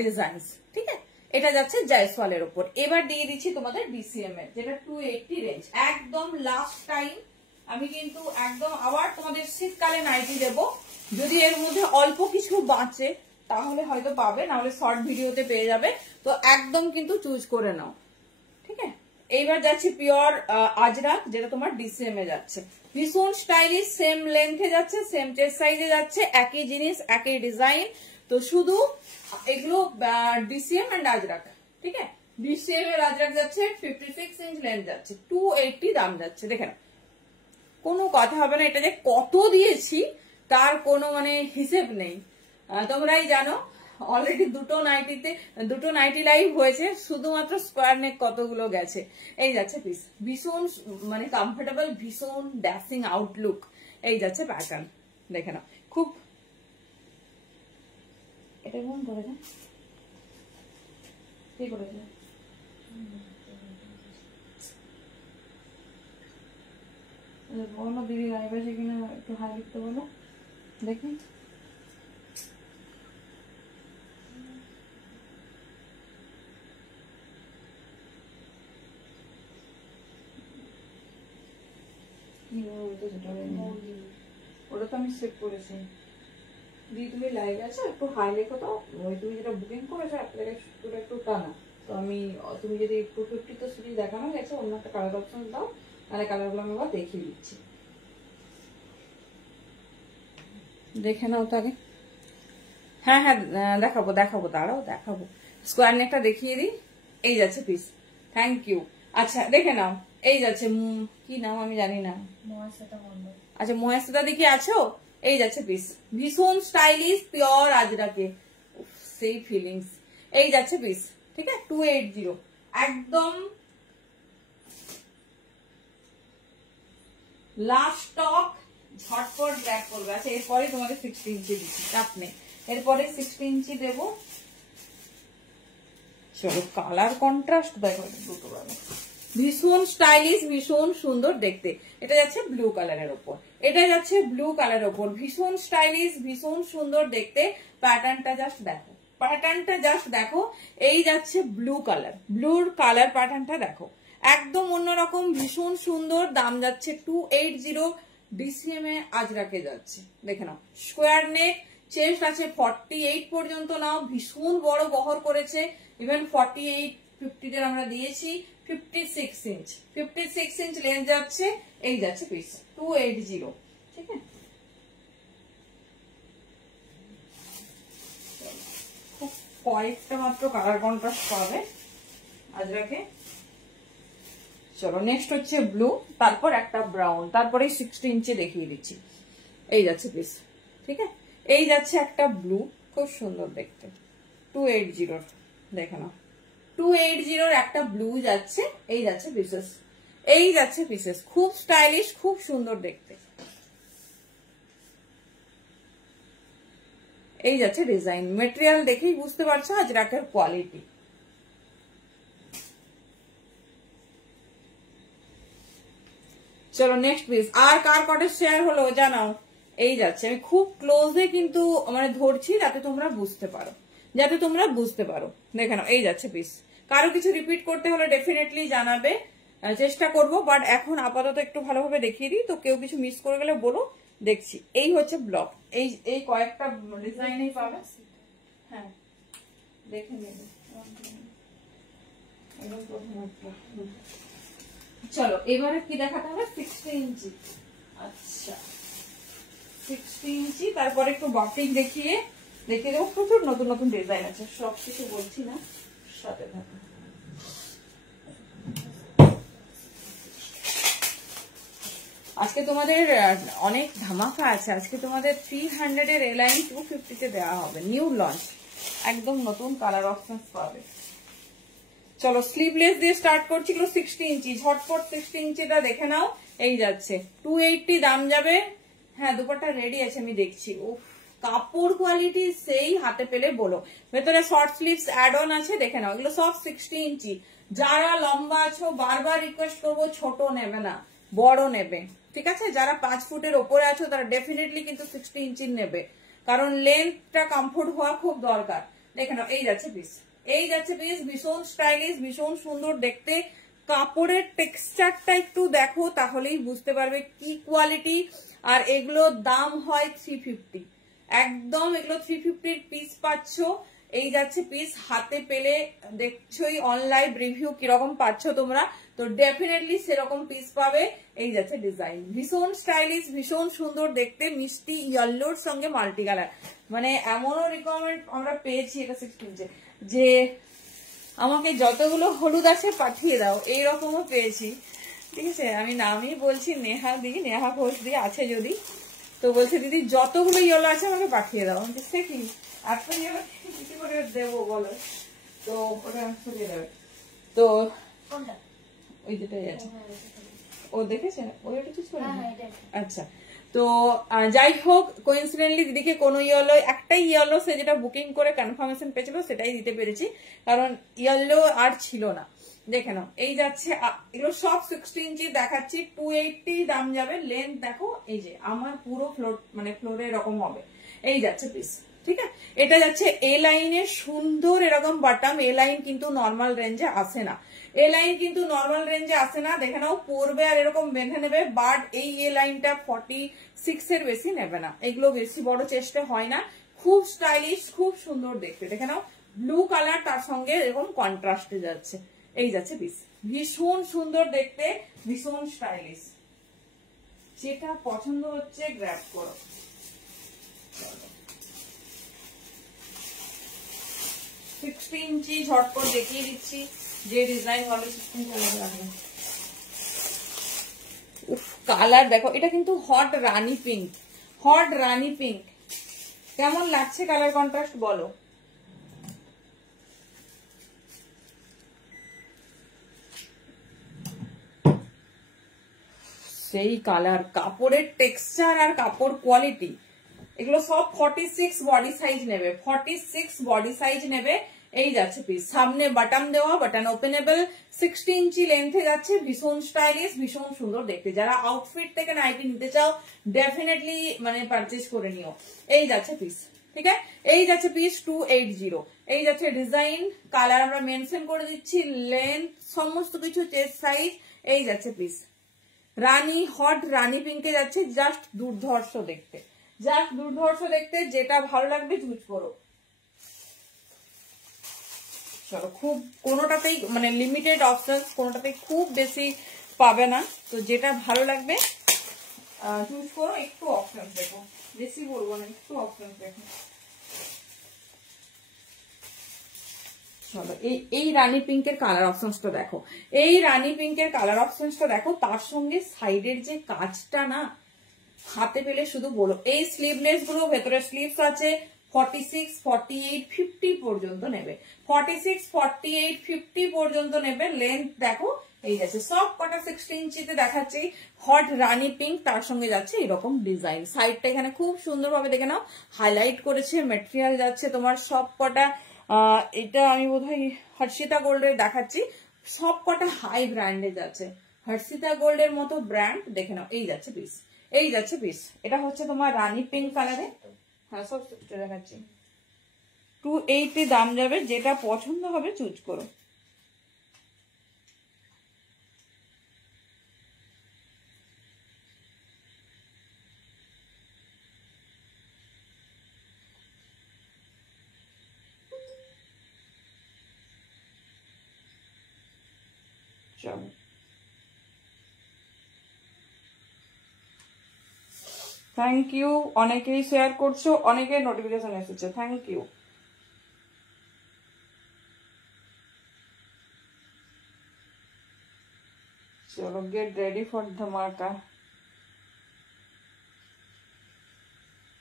ডিজাইনস, ঠিক আছে, এটা যাচ্ছে জয়সওয়ালের উপর। এবার দিয়ে দিচ্ছি তোমাদের ডিসিএম এর, যেটা 280 রেঞ্জ, একদম লাস্ট টাইম। আমি কিন্তু একদম আবার তোমাদের শীতকালে নাইটি দেবো, যদি এর মধ্যে অল্প কিছু বাঁচে তাহলে হয়তো পাবে, নাহলে শর্ট ভিডিওতে পেয়ে যাবে, তো একদম কিন্তু চুজ করে নাও, ঠিক আছে। এইবার যাচ্ছে পিওর আজরাক, যেটা তোমার ডিসিএম এ যাচ্ছে, ভীষণ স্টাইলিশ, সেম লেন্থে যাচ্ছে, সেম চেস্ট সাইজে যাচ্ছে, একই জিনিস একই ডিজাইন, তো শুধু এগুলো ডিসিএম এন্ড আজরাক, ঠিক আছে। ডিসিএম এর আজরাক যাচ্ছে 56 ইঞ্চ লেন্থ যাচ্ছে, 280 দাম যাচ্ছে। দেখেন কোনো কথা হবে না, এটা যে কত দিয়েছি তার কোনো মানে হিসেব নেই, তোমরাই জানো। অলরেডি দুটো নাইটি লাইভ হয়েছে, শুধুমাত্র স্কোয়ার নেক কতগুলো গেছে। এই যাচ্ছে পিস, ভীষণ মানে কমফোর্টেবল, ভীষণ ড্যাসিং আউটলুক। এই যাচ্ছে প্যাটার্ন, দেখে নাও, খুব এটা কেমন করেছে, কি করেছে? বলো দিদি লাইভ আছে কিনা, একটু হাই লিখতে বলো দেখি। ওটা তো আমি সেভ করেছি। দিদি তুমি লাইভ আছো, একটু হাই লেখো তো। ওই তুমি যেটা বুকিং করেছো একটু টানা, তো আমি তুমি যদি 250 তো সিরিজ দেখানো গেছে, অন্য একটা কালার অপশন দাও, তাহলে কালারগুলো আমি আবার দেখিয়ে দিচ্ছি। দেখে নাও তো আগে। হ্যাঁ হ্যাঁ দেখাবো দেখাবো, দাঁড়াও দেখাবো। স্কোয়ার নেকটা দেখিয়ে দিই। এই যাচ্ছে পিস, থ্যাংক ইউ। আচ্ছা দেখে নাও, এই যাচ্ছে, কি নাম আমি জানি না। আচ্ছা মহেশদা দেখি আছো, এই যাচ্ছে পিস, ভীষণ স্টাইলিশ পিওর আজরাকে, সেই ফিলিংস। এই যাচ্ছে পিস, ঠিক আছে 280, একদম লাস্ট স্টক, ঝটপট ব্যাক করবে। আচ্ছা এরপরে তোমাদের 60 ইঞ্চি দিচ্ছি, চাপ নেই, এরপরে 60 ইঞ্চি দেবো। চলো কালার কন্ট্রাস্ট দেখো দুটো, ভীষণ স্টাইলিশ, ভীষণ সুন্দর দেখতে। এটা যাচ্ছে ব্লু কালারের ওপর, এটা যাচ্ছে ব্লু কালারের ওপর, ভীষণ স্টাইলিশ, ভীষণ সুন্দর দেখতে। প্যাটার্নটা জাস্ট দেখো, প্যাটার্নটা জাস্ট দেখো। এই যাচ্ছে ব্লু কালার, ব্লুর কালার প্যাটার্নটা দেখো, একদম অন্যরকম, ভীষণ সুন্দর। দাম যাচ্ছে 280, ডিসিএম এ আজরাকে যাচ্ছে। দেখে নাও, স্কোয়ার নেক, চেস্ট আছে 48 পর্যন্ত নাও, ভীষণ বড় বহর করেছে। ইভেন 48 50 আমরা দিয়েছি। 56 ইঞ্চ, 56 ইঞ্চ লেন্থ যাচ্ছে। এই যাচ্ছে পিস 280, ঠিক আছে। খুব কয়েকটা মাত্র কালার কন্ট্রাস্ট পাবে আজরাকে। চলো নেক্সট হচ্ছে ব্লু, তারপর একটা ব্রাউন, তারপরে 60 ইঞ্চি দেখিয়ে দিচ্ছি। এই যাচ্ছে পিস, ঠিক আছে। এই যাচ্ছে একটা ব্লু, খুব সুন্দর দেখতে, 280, দেখে নাও 280 একটা ব্লু যাচ্ছে। এই যাচ্ছে পিসেস, এই যাচ্ছে পিসেস, খুব স্টাইলিশ, খুব সুন্দর দেখতে। এই যাচ্ছে ডিজাইন, মেটেরিয়াল দেখেই বুঝতে পারছো আজরাকের কোয়ালিটি। চলো নেক্সট পিস। আর কার কটের শেয়ার হলো জানাও। এই যাচ্ছে, আমি খুব ক্লোজে কিন্তু মানে ধরছি যাতে তোমরা বুঝতে পারো, যাতে তোমরা বুঝতে পারো। দেখে নাও, এই যাচ্ছে পিস। কারো কিছু রিপিট করতে হলে ডেফিনেটলি জানাবে, চেষ্টা করবো, বাট এখন আপাতত একটু ভালোভাবে দেখিয়ে দিই, তো কেউ কিছু মিস করে গেলে বলো, দেখছি। এই হচ্ছে ব্লক, এই এই কয়েকটা ডিজাইনেই পাবে। হ্যাঁ দেখে নেবে, একদম প্রথম একটা। চলো এবারে কি দেখাতে হবে, 60 ইঞ্চি। আচ্ছা 60 ইঞ্চি, তারপরে একটু বাটিক দেখিয়ে দেবো। প্রচুর নতুন নতুন ডিজাইন আছে, সব কিছু বলছি না, সাথে থাকো। আজকে তোমাদের অনেক ধামাকা আছে, আজকে তোমাদের 300 এর এলাইন 250 তে দেওয়া হবে, নিউ লঞ্চ, একদম নতুন কালার অপশন পাবে। চলো স্লিভলেস দিয়ে স্টার্ট করছি, 60 ইঞ্চি, ঝটপট 60 ইঞ্চিটা দেখে নাও। এই যাচ্ছে 280, দাম যাবে। হ্যাঁ দুপাট্টা রেডি আছে, আমি দেখছি। ও কাপড় কোয়ালিটি সেই, হাতে পেলে বলো। ভেতরে শর্ট স্লিভস অ্যাড অন আছে, দেখে নাও। এগুলো সব 60 ইঞ্চি। যারা লম্বা আছো বারবার রিকোয়েস্ট করবো, ছোট নেবে না, বড় নেবে, ঠিক আছে। যারা 5 ফুটের ওপরে আছো তারা ডেফিনেটলি কিন্তু 60 ইঞ্চি নেবে, কারণ লেন্থটা কমফোর্ট হওয়া খুব দরকার। দেখে নাও, এই যাচ্ছে পিস, এই যাচ্ছে পিস, ভীষণ স্টাইলিশ, ভীষণ সুন্দর দেখতে। কাপড়ের টেক্সচারটা একটু দেখো, তাহলেই বুঝতে পারবে কি কোয়ালিটি। আর এগুলোর দাম হয় 350, একদম এগুলো 350 পিস পাচ্ছ। এই যাচ্ছে পিস, হাতে পেলে দেখছোই অনলাইন রিভিউ কিরকম পাচ্ছ তোমরা, তো ডেফিনেটলি সেরকম পিস পাবে। এই যাচ্ছে ডিজাইন, ভীষণ স্টাইলিশ, ভীষণ সুন্দর দেখতে, মিষ্টি ইয়েলোর সঙ্গে মাল্টি কালার। মানে এমনও রিকোয়ারমেন্ট আমরা পেয়েছি এটা 60 ইঞ্চে, যে আমাকে যতগুলো হলুদ আছে পাঠিয়ে দাও, এইরকমও পেয়েছি, ঠিক আছে। আমি নামই বলছি, নেহা ঘোষ দি আছে যদি, তো বলছে দিদি যতগুলো ইয়েলো আছে আমাকে পাঠিয়ে দাও। আমি সে কি এত ইয়েলো কিছু করে দেবো বলো, তো ওটা চলে যাবে। তো ওই যেটাই আছে, ও দেখেছে ওই ওটা চুজ করে। আচ্ছা তো যাই হোক, কোইন্সিডেন্টলি দিদিকে কোনো ইয়েলো, একটাই ইয়েলো সে যেটা বুকিং করে কনফার্মেশন পেয়েছিল সেটাই দিতে পেরেছি, কারণ ইয়েলো আর ছিল না। দেখে নাও, এই যাচ্ছে, এগুলো সব 16 ইঞ্চি দেখাচ্ছি, 280 দাম যাবে। লেন্থ দেখো, এই যে আমার পুরো ফ্লোর মানে ফ্লোরে এরকম হবে, এই যাচ্ছে পিস। ঠিক আছে, এটা যাচ্ছে এ লাইনের সুন্দর এরকম বাটাম। এ লাইন কিন্তু নর্মাল রেঞ্জে আসে না, এ লাইন কিন্তু নর্মাল রেঞ্জে আসে না। দেখে নাও, পরবে আর এরকম বেঁধে নেবে, বাট এই এ লাইনটা 46 এর বেশি নেবে না, এগুলো বেশি বড় চেষ্টা হয় না। খুব স্টাইলিশ, খুব সুন্দর দেখতে। দেখে নাও, ব্লু কালার তার সঙ্গে এরকম কন্ট্রাস্টে যাচ্ছে, এই যাচ্ছে পিস। ভীষণ সুন্দর দেখতে, ভীষণ স্টাইলিশ। যেটা পছন্দ হচ্ছে গ্র্যাব করো। 16 ইঞ্চি ঝটপট দেখিয়ে দিচ্ছি, যে ডিজাইন হবে 16 চলে লাগবে। কালার দেখো, এটা কিন্তু হট রানী পিঙ্ক, হট রানী পিঙ্ক। কেমন লাগছে কালার কন্ট্রাস্ট বলো? সেই কালার, কাপড়ের টেক্সচার আর কাপড় কোয়ালিটি, এগুলো সব 46 বডি সাইজ নেবে, 46 বডি সাইজ নেবে। এই যাচ্ছে পিস, সামনে বাটন দেওয়া, বাটন ওপেনেবল, 60 ইঞ্চি লেন্থে যাচ্ছে। ভীষণ স্টাইলিশ, ভীষণ সুন্দর দেখতে। যারা আউটফিট থেকে নাইটি নিতে চাও ডেফিনেটলি মানে পারচেজ করে নিও। এই যাচ্ছে পিস, ঠিক আছে, এই যাচ্ছে পিস 280। এই যাচ্ছে ডিজাইন, কালার আমরা মেনশন করে দিচ্ছি, লেন্থ সমস্ত কিছু, চেস্ট সাইজ। এই যাচ্ছে পিস, রানী হট রানী পিঙ্কে যাচ্ছে, জাস্ট দুর্ধর্ষ দেখতে, জাস্ট দুর্ধর্ষ দেখতে। যেটা ভালো লাগবে চুজ করো। চলো, খুব কোনোটাতেই মানে লিমিটেড অপশন, কোনোটাতেই খুব বেশি পাবে না, তো যেটা ভালো লাগবে চুজ করো। একটু অপশন দেখো, বেশি বলবো না, একটু অপশন দেখো। চলো, এই রানী পিঙ্কের কালার অপশনসটা দেখো, এই রানী পিঙ্কের কালার অপশনসটা দেখো। তার সঙ্গে সাইডের যে কাজটা না, হাতে পেলে শুধু বলো। এই স্লিভলেস গুলো, ভেতরে স্লিভস আছে, 46, 48, 50 পর্যন্ত নেবে, 46, 48, 50 পর্যন্ত নেবে। লেন্থ দেখো, এই যাচ্ছে সব কটা 16 ইঞ্চিতে দেখাচ্ছি, হট রানী পিঙ্ক, তার সঙ্গে যাচ্ছে এরকম ডিজাইন। সাইডটা এখানে খুব সুন্দরভাবে দেখে নাও, হাইলাইট করেছে। মেটেরিয়াল যাচ্ছে তোমার সব কটা, এটা আমি বোধহয় হর্ষিতা গোল্ডের দেখাচ্ছি, সব কটা হাই ব্র্যান্ডে যাচ্ছে, হর্ষিতা গোল্ডের মতো ব্র্যান্ড। দেখে নাও, এই যাচ্ছে পিস, এই যাচ্ছে পিস। এটা হচ্ছে তোমার রানী পিঙ্ক কালারে, হ্যাঁ সব দেখাচ্ছি। 280 দাম যাবে, যেটা পছন্দ হবে চুজ করো। চলো, থ্যাংক ইউ, অনেকেই শেয়ার করছো, অনেকের নোটিফিকেশন এসেছে, থ্যাংক ইউ। চলো, গেট রেডি ফর ধামাকা।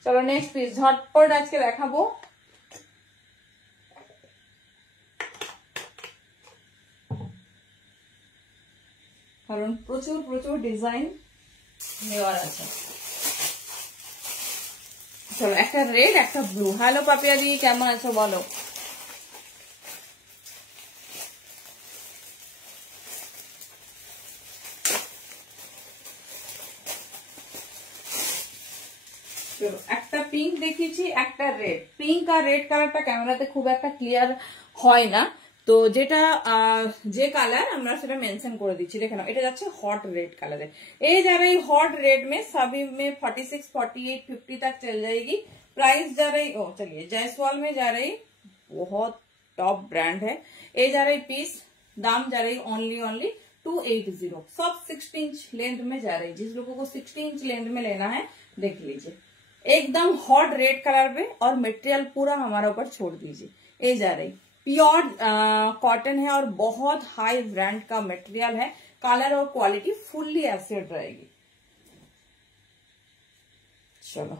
চলো নেক্সট পিস ঝটপট আজকে দেখাবো। কারণ প্রচুর প্রচুর ডিজাইন নেওয়ার আছে। চলো, একটা রেড, একটা ব্লু। হ্যালো পাপিয়া দি, কেমন আছো বলো? চলো, একটা পিঙ্ক দেখিয়েছি, একটা রেড। পিঙ্ক আর রেড কালারটা ক্যামেরাতে খুব একটা ক্লিয়ার হয় না, তো যেটা যে কালার আমরা সেটা মেনশন করে দিচ্ছি। দেখে নাও, এটা যাচ্ছে হট रेड कलर है। ये जा रही हॉट रेड में, सभी में 46, 48, 50 तक चल जाएगी। प्राइस जा रही, ओ चलिए जायसवाल में जा रही, बहुत टॉप ब्रांड है। ये जा रही पीस, दाम जा रही ओनली 280। सब 16 इंच लेंथ में जा रही। जिस लोगों को 16 इंच लेंथ में लेना है देख लीजिए, एकदम हॉट रेड कलर में, और मटेरियल पूरा हमारा ऊपर छोड़ दीजिए। ये जा रही प्योर कॉटन है और बहुत हाई ब्रांड का मटेरियल है। कलर और क्वालिटी फुल्ली एसिड रहेगी। चलो,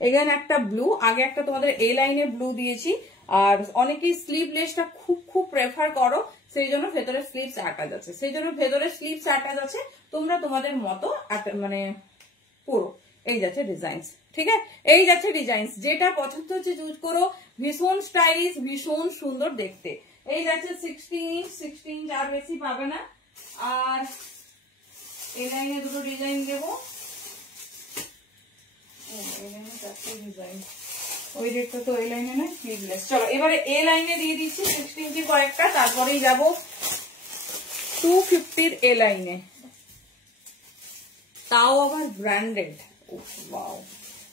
এখানে একটা ব্লু, আগে একটা তোমাদের এ লাইনে ব্লু দিয়েছি। আর অনেকেই স্লিভলেসটা খুব খুব প্রেফার করো, সেই জন্য ভেতরে স্লিভস অ্যাটাচ আছে, সেই জন্য ভেতরে স্লিভস অ্যাটাচ আছে। তোমরা তোমাদের মতো মানে পুরো এই যাচ্ছে ডিজাইন, ঠিক আছে, এই যাচ্ছে ডিজাইন, যেটা পছন্দ হচ্ছে চুজ করো। ভীষণ স্টাইলিশ, ভীষণ সুন্দর দেখতে। এই যাচ্ছে 16 ইঞ্চ, 16 ইঞ্চ আর বেশি পাবে না। আর এই লাইনে দুটো ডিজাইন দেবো, এই লাইনে 4টে ডিজাইন, ওই রেটটা তো এই লাইনে না, স্লিভলেস। চলো এবারে এ লাইনে দিয়ে দিচ্ছি 16 ইঞ্চি কয়েকটা, তারপরেই যাবো 250 এ লাইনে, তাও আবার ব্র্যান্ডেড। Wow,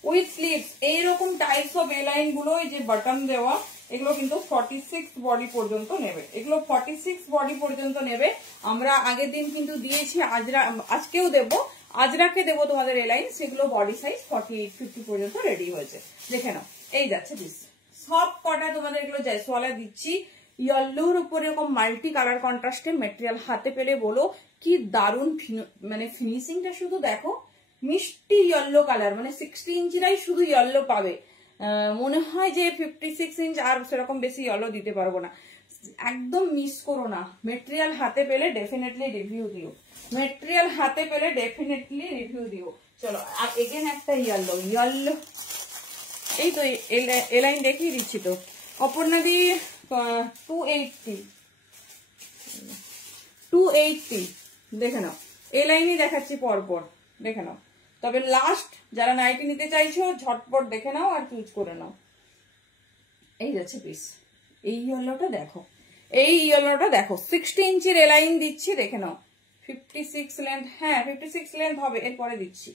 with sleeves. এইরকম টাইপস অফ এ লাইন গুলো, এই যে বাটন দেওয়া, এগুলো কিন্তু 46 বডি পর্যন্ত নেবে, এগুলো 46 বডি পর্যন্ত নেবে। আমরা আগের দিন কিন্তু দিয়েছি, আজকেও দেবো, আজরাকে দেবো তোমাদের এ লাইন, সেগুলো বডি সাইজ 48-50 পর্যন্ত রেডি হয়েছে। দেখে নাও, এই যাচ্ছে পিস। সব কটা তোমাদের এগুলো জয়সওয়ালা দিচ্ছি, ইয়েলোর উপরে এরকম মাল্টি কালার কন্ট্রাস্টে মেটেরিয়াল। হাতে পেলে বলো কি দারুণ, মানে ফিনিশিংটা শুধু দেখো, মিষ্টি ইয়েলো কালার, মানে 60 ইঞ্চিরাই শুধু ইয়েলো পাবে। মনে হয় যে 56 ইঞ্চ আর সেরকম বেশি ইয়েলো দিতে পারবো না, একদম মিস করো না। মেটেরিয়াল হাতে পেলে ডেফিনেটলি রিভিউ দিও, মেটেরিয়াল হাতে পেলে ডেফিনেটলি রিভিউ দিও। চলো আর এগেন একটা ইয়েলো, ইয়েলো, এই তো এ লাইন দেখিয়ে দিচ্ছি তো। অপর্ণা দি 280 দেখে নাও, এ লাইনই দেখাচ্ছি পরপর, দেখে নাও। তবে লাস্ট যারা নাইটি নিতে চাইছো ঝটপট দেখে নাও আর চুজ করে নাও। এই যাচ্ছে পিস, এই ইয়েলোটা দেখো, এই ইয়েলোটা দেখো, 60 ইঞ্চির এ লাইন দিচ্ছি, দেখে নাও। 56 লেন্থ, হ্যাঁ 56 লেন্থ হবে, এরপরে দিচ্ছি,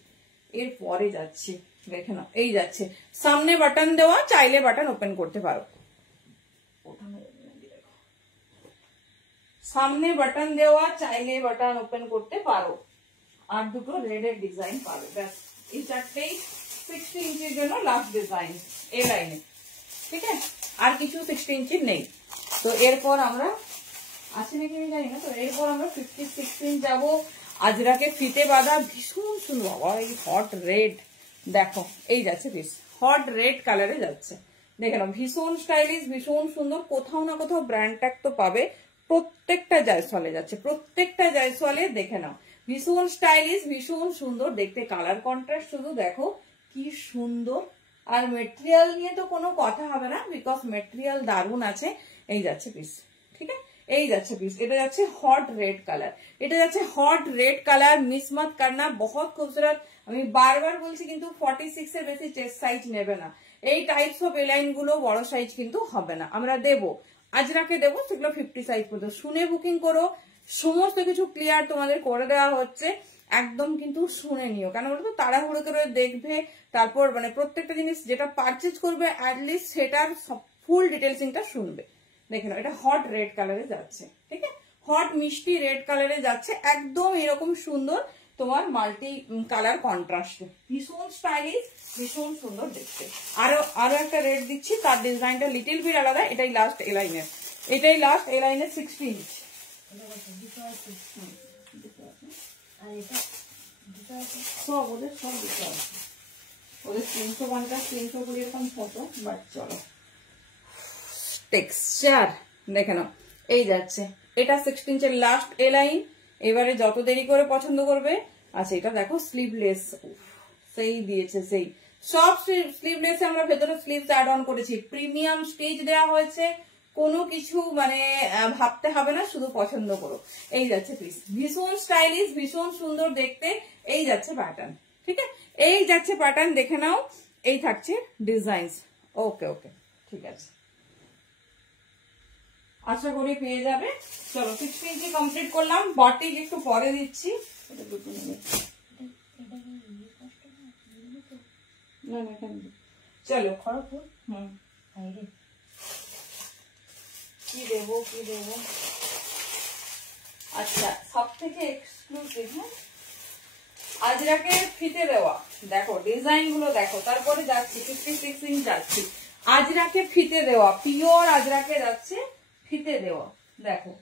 এরপরে যাচ্ছি, দেখে নাও। এই যাচ্ছে, সামনে বাটন দেওয়া, চাইলে বাটন ওপেন করতে পারো, সামনে বাটন দেওয়া, চাইলে বাটন ওপেন করতে পারো। আর দুটো রেডের ডিজাইন পাবে, ব্যাস এই চারটেই 60 ইঞ্চির জন্য লাস্ট ডিজাইন এই লাইনে, ঠিক আছে, আর কিছু 60 ইঞ্চির নেই। তো এরপর আমরা আছে নাকি আমি জানি না, তো এরপর আমরা 56 ইঞ্চ যাবো। আজরাকে ফিতে বাঁধা, ভীষণ সুন্দর, বাবা এই হট রেড দেখো, এই যাচ্ছে পিস, হট রেড কালারে যাচ্ছে, দেখে নাও, ভীষণ স্টাইলিশ, ভীষণ সুন্দর। কোথাও না কোথাও ব্র্যান্ড ট্যাগ তো পাবে, প্রত্যেকটা জয়সওয়ালে যাচ্ছে, প্রত্যেকটা জয়সওয়ালে, দেখে নাও, ভীষণ স্টাইলিশ, ভীষণ সুন্দর দেখতে। কালার কন্ট্রাস্ট শুধু দেখো কি সুন্দর। আর মেটেরিয়াল নিয়ে তো কোনো কথা হবে না, বিকজ মেটেরিয়াল দারুণ আছে। এই যাচ্ছে পিস, ঠিক আছে, এই যাচ্ছে পিস। এটা যাচ্ছে হট রেড কালার, এটা যাচ্ছে হট রেড কালার, মিস মত করনা, বহুত খুবসুরত। আমি বারবার বলছি কিন্তু 46 এর বেশি চেস্ট সাইজ নেবে না, এই টাইপস অফ এলাইন গুলো বড় সাইজ কিন্তু হবে না। আমরা দেবো, আজরাকে দেবো, সেগুলো 50 সাইজ পর্যন্ত। শুনে বুকিং করো, সমস্ত কিছু ক্লিয়ার তোমাদের করে দেওয়া হচ্ছে, একদম কিন্তু শুনে নিও। কেন বলতো, তাড়াহুড়ো করে দেখবে, তারপর মানে প্রত্যেকটা জিনিস যেটা পারচেজ করবে অ্যাটলিস্ট সেটার ফুল ডিটেলসিংটা শুনবে। দেখে নাও, এটা হট রেড কালারে যাচ্ছে, ঠিক আছে, হট মিষ্টি রেড কালারে যাচ্ছে, একদম এরকম সুন্দর তোমার মাল্টি কালার কন্ট্রাস্ট, ভীষণ স্টাইলিশ, ভীষণ সুন্দর দেখতে। আরো একটা রেড দিচ্ছি, তার ডিজাইনটা লিটিল বিট আলাদা। এটাই লাস্ট এ লাইনের, এটাই লাস্ট এ লাইনের 60 ইঞ্চ। সব ওদের সব দিতে হবে, ওদের 350 320 এরকম ফটো, বাট চলো। টেক্সচার দেখে নাও, এই যাচ্ছে, এটা 60 ইঞ্চের লাস্ট এ লাইন। এবারে যত দেরি করে পছন্দ করবে। আচ্ছা এটা দেখো স্লিভলেস, সেই দিয়েছে, সেই সব স্লিভলেস, আমরা ভেতরে স্লিভস অ্যাড অন করেছি, প্রিমিয়াম স্টিচ দেওয়া হয়েছে, কোনো কিছু মানে ভাবতে হবে না, শুধু পছন্দ করো। এই যাচ্ছে পিস, ভীষণ স্টাইলিশ, ভীষণ সুন্দর দেখতে। এই যাচ্ছে প্যাটার্ন, ঠিক আছে, এই যাচ্ছে প্যাটার্ন, দেখে নাও। এই থাকছে ডিজাইন। ওকে ওকে, ঠিক আছে, আশা করি পেয়ে যাবে। চলো 60 ইঞ্চি কমপ্লিট করলাম, বটি একটু পরে দিচ্ছি, চলো খড়গপুর, কি দেবো কি দেবো। আচ্ছা সব থেকে এক্সক্লুসিভ, হ্যাঁ, আজরাকে ফিতে দেওয়া, দেখো ডিজাইন গুলো দেখো, তারপরে যাচ্ছি 56 ইঞ্চ যাচ্ছি, আজরাকে ফিতে দেওয়া, পিওর আজরাকে যাচ্ছে ফিতে দেওয়া, দেখো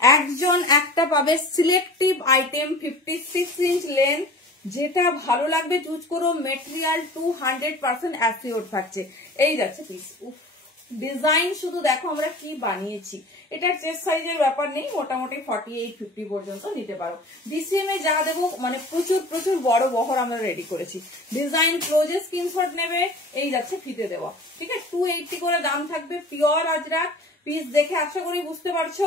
একজন একটা পাবে সিলেক্টিভ আইটেম, 56 ইঞ্চ লেন্থ, যেটা ভালো লাগবে চুজ করো। মেটেরিয়াল 200% অ্যাসিওর থাকছে। এই যাচ্ছে পিস, ডিজাইন শুধু দেখো আমরা কি বানিয়েছি। এটার চেস্ট সাইজের ব্যাপার নেই, মোটামুটি 48-50 পর্যন্ত নিতে পারো। ডিসিএম এ যা দেবো মানে প্রচুর প্রচুর বড় বহর আমরা রেডি করেছি। ডিজাইন ক্লোজে স্ক্রিনশট নেবে। এই যাচ্ছে ফিতে দেওয়া, ঠিক আছে। 280 করে দাম থাকবে, পিওর আজরাক। পিস দেখে আশা করি বুঝতে পারছো।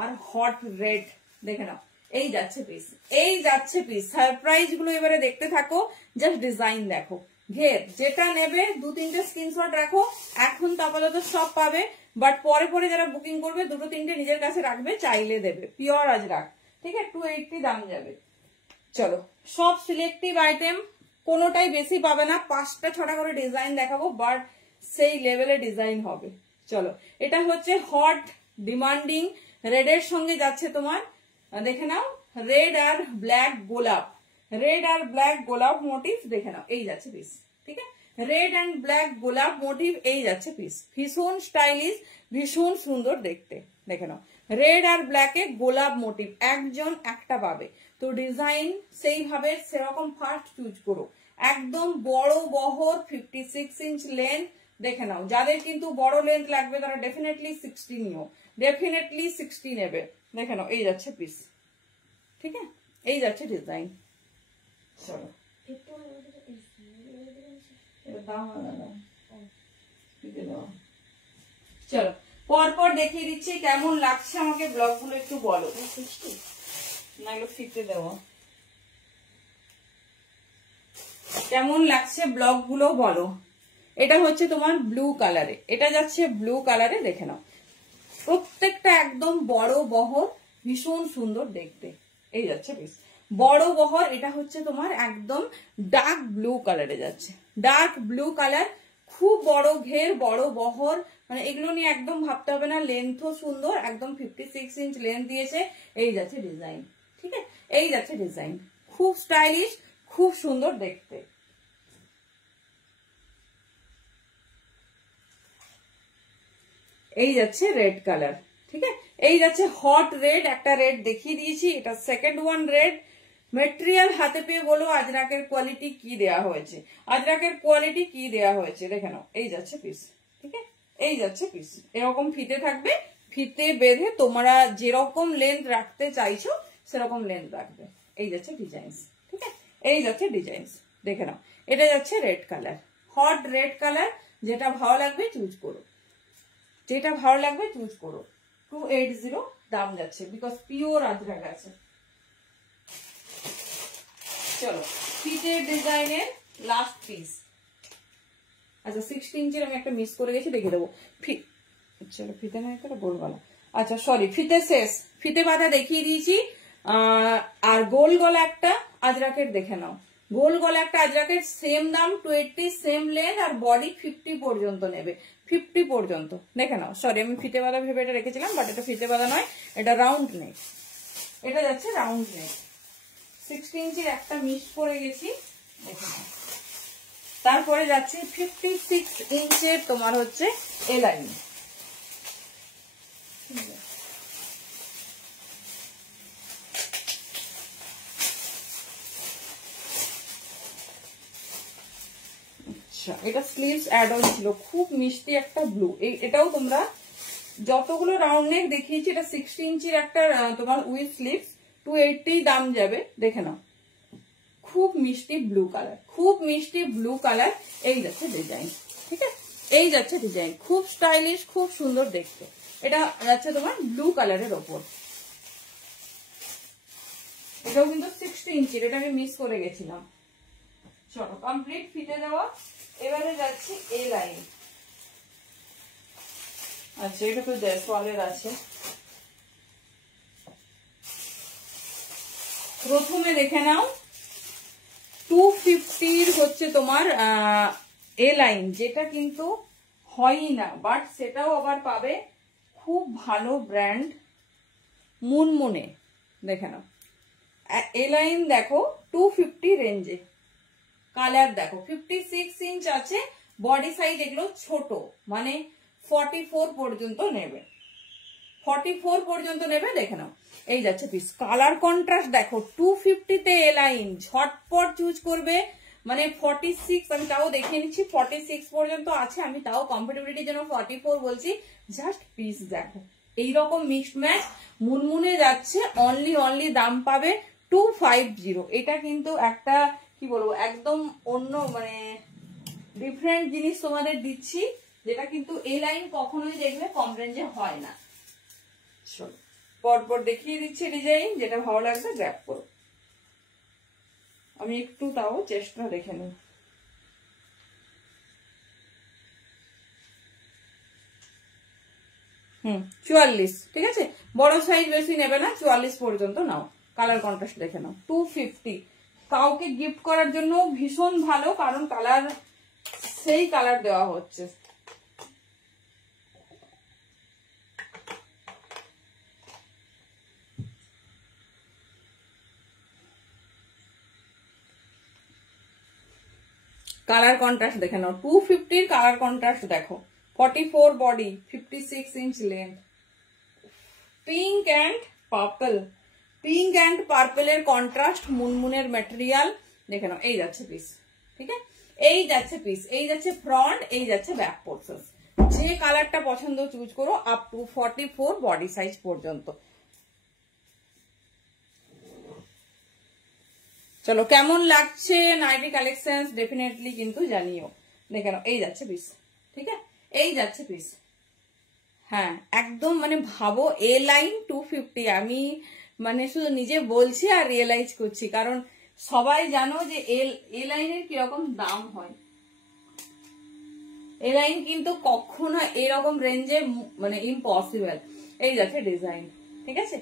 আর হট রেড দেখে নাও, এই যাচ্ছে পিস, এই যাচ্ছে পিস। সারপ্রাইজ গুলো এবারে দেখতে থাকো, জাস্ট ডিজাইন দেখো। ঘের যেটা নেবে 2-3টে স্ক্রিনশট রাখো। এখন তো আপাতত সব পাবে, বাট পরে পরে যারা বুকিং করবে 2-3টে নিজের কাছে রাখবে, চাইলে দেবে। পিওর আজরাক, ঠিক আছে। 280 দাম যাবে। চলো, সব সিলেক্টিভ আইটেম, কোনোটাই বেশি পাবে না। 5টা-6টা করে ডিজাইন দেখাবো, বাট সেই লেভেলে ডিজাইন হবে। চলো, এটা হচ্ছে হট ডিমান্ডিং রেডের সঙ্গে যাচ্ছে তোমার, দেখে নাও, রেড আর ব্ল্যাক গোলাপ, রেড আর ব্ল্যাক গোলাপ মোটিভ দেখে নাও, এই যাচ্ছে পিস, ঠিক আছে। রেড অ্যান্ড ব্ল্যাক গোলাপ মোটিভ, এই যাচ্ছে পিস। ভীষণ স্টাইলিশ, ভীষণ সুন্দর দেখতে, দেখে নাও। রেড আর ব্ল্যাকে গোলাপ মোটিভ, একজন একটা পাবে। তো ডিজাইন সেইভাবে সেরকম ফার্স্ট চুজ করো। একদম বড় বহর, 56 ইঞ্চ লেন্থ, দেখে নাও। যাদের কিন্তু বড় লেন্থ লাগবে তারা ডেফিনেটলি 60 নিও, ডেফিনেটলি 60 নেবে। দেখে নাও, এই যাচ্ছে পিস, ঠিক আছে। এই যাচ্ছে ডিজাইন। চলো, চলো পরপর দেখিয়ে দিচ্ছি কেমন লাগছে। আমাকে ব্লগ গুলো একটু বলো, না এগুলো ফিতে দেওয়া কেমন লাগছে, ব্লগ গুলো বলো। এটা হচ্ছে তোমার ব্লু কালারে, এটা যাচ্ছে ব্লু কালারে, দেখে নাও। প্রত্যেকটা একদম বড় বহর, ভীষণ সুন্দর দেখতে, এই যাচ্ছে বেশ বড় বহর। এটা হচ্ছে তোমার একদম ডার্ক ব্লু কালারে যাচ্ছে, ডার্ক ব্লু কালার, খুব বড় ঘের, বড় বহর, মানে এগুলো নিয়ে একদম ভাবতে হবে না। লেন্থও সুন্দর, একদম 56 ইঞ্চ লেন্থ দিয়েছে। এই যাচ্ছে ডিজাইন, ঠিক আছে। এই যাচ্ছে ডিজাইন, খুব স্টাইলিশ, খুব সুন্দর দেখতে। এই যাচ্ছে রেড কালার, ঠিক আছে। এই যাচ্ছে হট রেড, একটা রেড দেখিয়ে দিয়েছি, এটা সেকেন্ড ওয়ান রেড। মেটেরিয়াল হাতে পেয়ে বলো আজরাকের কোয়ালিটি কি দেয়া হয়েছে, আজরাকের কোয়ালিটি কি দেয়া হয়েছে, দেখে নাও। এই যাচ্ছে পিস, ঠিক আছে। এই যাচ্ছে পিস, এরকম ফিতে থাকবে। ফিতে বেঁধে তোমরা যেরকম লেন্থ রাখতে চাইছো সেরকম লেন্থ রাখবে। এই যাচ্ছে ডিজাইন, ঠিক আছে। এই যাচ্ছে ডিজাইন, দেখে নাও। এটা যাচ্ছে red colour, hot red colour. যেটা ভালো লাগবে চুজ করো, যেটা ভালো লাগবে চুজ করো। 280 দাম যাচ্ছে, বিকজ পিওর আজরাক আছে। চলো, ফিটের ডিজাইনের লাস্ট পিস। আচ্ছা, 60 ইঞ্চের আমি একটা মিস করে গেছি, দেখে দেবো। চলো, ফিতে না এটা বলবো না। আচ্ছা সরি, ফিতে শেষ, ফিতে বাঁধা দেখিয়ে দিয়েছি। আর গোল গলা একটা আজরাকের দেখে নাও, গোল গলা একটা আজরাকের সেম দাম 280, সেম লেন্থ, আর বডি 50 পর্যন্ত নেবে, 50 পর্যন্ত, দেখে নাও। সরি, আমি ফিতে বাঁধা ভেবে এটা রেখেছিলাম, বাট এটা ফিতে বাঁধা নয়, এটা রাউন্ড নেক। এটা যাচ্ছে রাউন্ড নেক। 60 ইঞ্চির একটা মিস করে গেছি, দেখে নাও। তারপরে যাচ্ছে 56 ইঞ্চের তোমার হচ্ছে এলাইন। আচ্ছা, এটা স্লিভস অ্যাড অন ছিল, খুব মিষ্টি একটা ব্লু। এটাও তোমরা যতগুলো রাউন্ড নেক দেখিয়েছি, এটা 60 ইঞ্চির একটা তোমার উইথ স্লিভস, 280 দাম যাবে, দেখে নাও। খুব মিষ্টি ব্লু কালার, খুব মিষ্টি ব্লু কালার। এই যাচ্ছে ডিজাইন, ঠিক আছে। এই যাচ্ছে ডিজাইন, খুব স্টাইলিশ, খুব সুন্দর দেখতে। এটা যাচ্ছে তোমার ব্লু কালারের ওপর। এটাও কিন্তু 60 ইঞ্চির, এটা আমি মিস করে গেছিলাম। চলো, কমপ্লিট ফিতে দেওয়া। এবারে যাচ্ছি এ লাইন। আচ্ছা, এটা তো জয়সওয়ালের আছে। প্রথমে দেখে নাও, 250 হচ্ছে তোমার এ লাইন, যেটা কিন্তু হয়ই না, বাট সেটাও আবার পাবে। খুব ভালো ব্র্যান্ড, মুনমুনে, দেখে নাও। এ লাইন দেখো 250 রেঞ্জে, কালার দেখো 56 ইঞ্চ আছে, বডি সাইজ এগুলো ছোট, মানে 44 পর্যন্ত নেবে, 44 পর্যন্ত নেবে, দেখে নাও। এই যাচ্ছে পিস, কালার কন্ট্রাস্ট দেখো। 250 তে এ লাইন, ঝটপট চুজ করবে, মানে 46 আমি তাও দেখিয়ে নিচ্ছি, 46 পর্যন্ত আছে, আমি তাও কমফোর্টেবিলিটির জন্য 44 বলছি। জাস্ট পিস দেখো, এইরকম মিক্সড ম্যাচ মুনমুনে যাচ্ছে, অনলি দাম পাবে 250। এটা কিন্তু একটা কি বলবো একদম অন্য মানে ডিফারেন্ট জিনিস তোমাদের দিচ্ছি, যেটা কিন্তু এই লাইন কখনোই দেখবে কম রেঞ্জে হয় না। চলো পরপর দেখিয়ে দিচ্ছি ডিজাইন, যেটা ভালো লাগবে গ্র্যাব করো। আমি একটু তাও চেষ্টা দেখে নিই। হুম, 44, ঠিক আছে, বড় সাইজ বেশি নেবে না, 44 পর্যন্ত নাও। কালার কন্ট্রাস্ট দেখে নাও, 250। কাউকে গিফট করার জন্য ভীষণ ভালো, কারণ কালার সেই কালার দেওয়া হচ্ছে। কালার কন্ট্রাস্ট দেখে নাও, 250 কালার কন্ট্রাস্ট দেখো, 44 body, 56 inch length, pink and purple, pink and পার্পলের কন্ট্রাস্ট, মুনমুনের ম্যাটেরিয়াল দেখে নাও। এই যাচ্ছে পিস, ঠিক আছে, এই যাচ্ছে পিস, এই যাচ্ছে ফ্রন্ট, এই যাচ্ছে ব্যাক পোর্শন। যে কালারটা পছন্দ চুজ করো, আপ টু 44 বডি সাইজ পর্যন্ত। চলো কেমন লাগছে নাইটি কালেকশন ডেফিনেটলি কিন্তু জানিও। দেখে নাও, এই যাচ্ছে পিস, ঠিক আছে, এই যাচ্ছে পিস। হ্যাঁ একদম মানে ভাবো এ লাইন 250, আমি মানে শুধু নিজে বলছি আর রিয়েলাইজ করছি, কারণ সবাই জানো যে এ লাইনের কিরকম দাম হয়। এ লাইন কিন্তু কখনো এরকম রেঞ্জে মানে ইম্পসিবল। এই যাচ্ছে ডিজাইন, ঠিক আছে।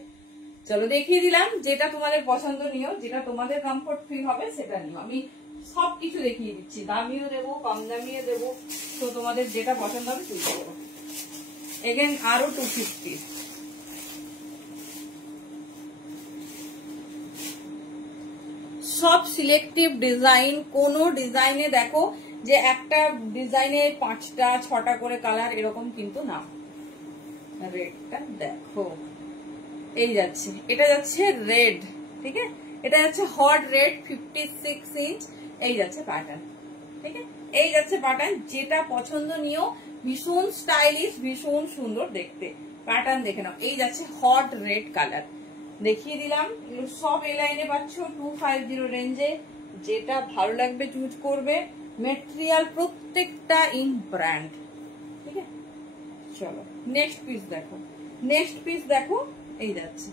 চলো দেখিয়ে দিলাম, যেটা তোমাদের পছন্দ নিও, যেটা তোমাদের কমফোর্ট ফিল হবে সেটা নিও। আমি সবকিছু দেখিয়ে দিচ্ছি, দামিও দেবো কম দামিও দেবো, তো তোমাদের যেটা পছন্দ হবে চুজ করো। এগেন আরো 250। সব সিলেক্টিভ ডিজাইন, কোন ডিজাইনে দেখো যে একটা ডিজাইনে 5টা 6টা করে কালার এরকম কিন্তু না। রেডটা দেখো, এই যাচ্ছে, এটা যাচ্ছে রেড, ঠিক আছে, এটা যাচ্ছে হট রেড 56 ইঞ্চ। এই যাচ্ছে প্যাটার্ন, ঠিক আছে, এই যাচ্ছে প্যাটার্ন, যেটা পছন্দ নিও। ভীষণ স্টাইলিশ, ভীষণ সুন্দর দেখতে। প্যাটার্ন দেখে নাও, এই যাচ্ছে হট রেড কালার, দেখিয়ে দিলাম। সব এই লাইনে পাচ্ছ 250 রেঞ্জে, যেটা ভালো লাগবে চুজ করবে। মেটেরিয়াল প্রত্যেকটা ইন ব্র্যান্ড, ঠিক আছে। চলো নেক্সট পিস দেখো, নেক্সট পিস দেখো, এই যাচ্ছে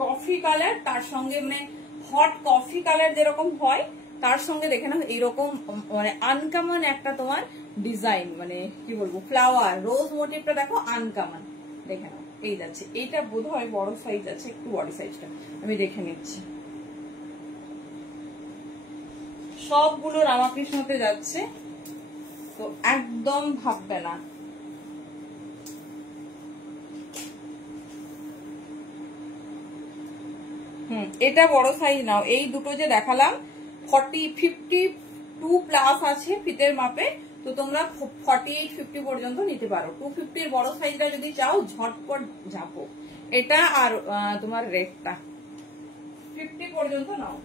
কফি কালার, তার সঙ্গে মানে হট কফি কালার যেরকম হয় তার সঙ্গে দেখে নাও এইরকম মানে আনকমন একটা তোমার ডিজাইন, মানে কি বলবো ফ্লাওয়ার রোজ মোটিভটা দেখো আনকমন, দেখে নাও। এই যাচ্ছে, এইটা বোধ হয় বড় সাইজ আছে, একটু বড় সাইজটা আমি দেখে নিচ্ছি। সবগুলো রামাকৃষ্ণতে যাচ্ছে, তো একদম ভাববে না। এটা বড় সাইজ নাও। এই দুটো যে দেখালাম 52 প্লাস আছে ফিতের মাপে, তো তোমরা 48 50 পর্যন্ত নিতে পারো। 250 বড় সাইজটা যদি চাও ঝটপট ঝাপো। এটা আর তোমার রেটটা 50 পর্যন্ত নাও।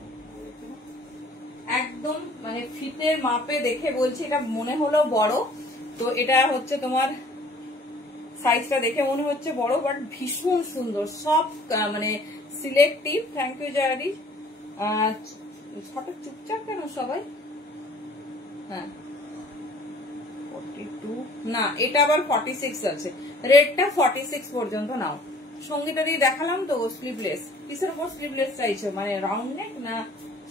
একদম মানে ফিতের মাপে দেখে বলছি, এটা মনে হলো বড়, তো এটা হচ্ছে তোমার সাইজটা দেখে মনে হচ্ছে বড়, বাট ভীষণ সুন্দর। সব মানে সিলেক্টিভ। Thank you জয়াদি। চুপচাপ কেন সবাই? হ্যাঁ 42 না, এটা আবার 46 আছে। রেটটা 46 পর্যন্ত নাও। সঙ্গীটা দিয়ে দেখালাম তো স্লিভলেস, পিসের উপর স্লিভলেস চাইছো, মানে রাউন্ড নেক না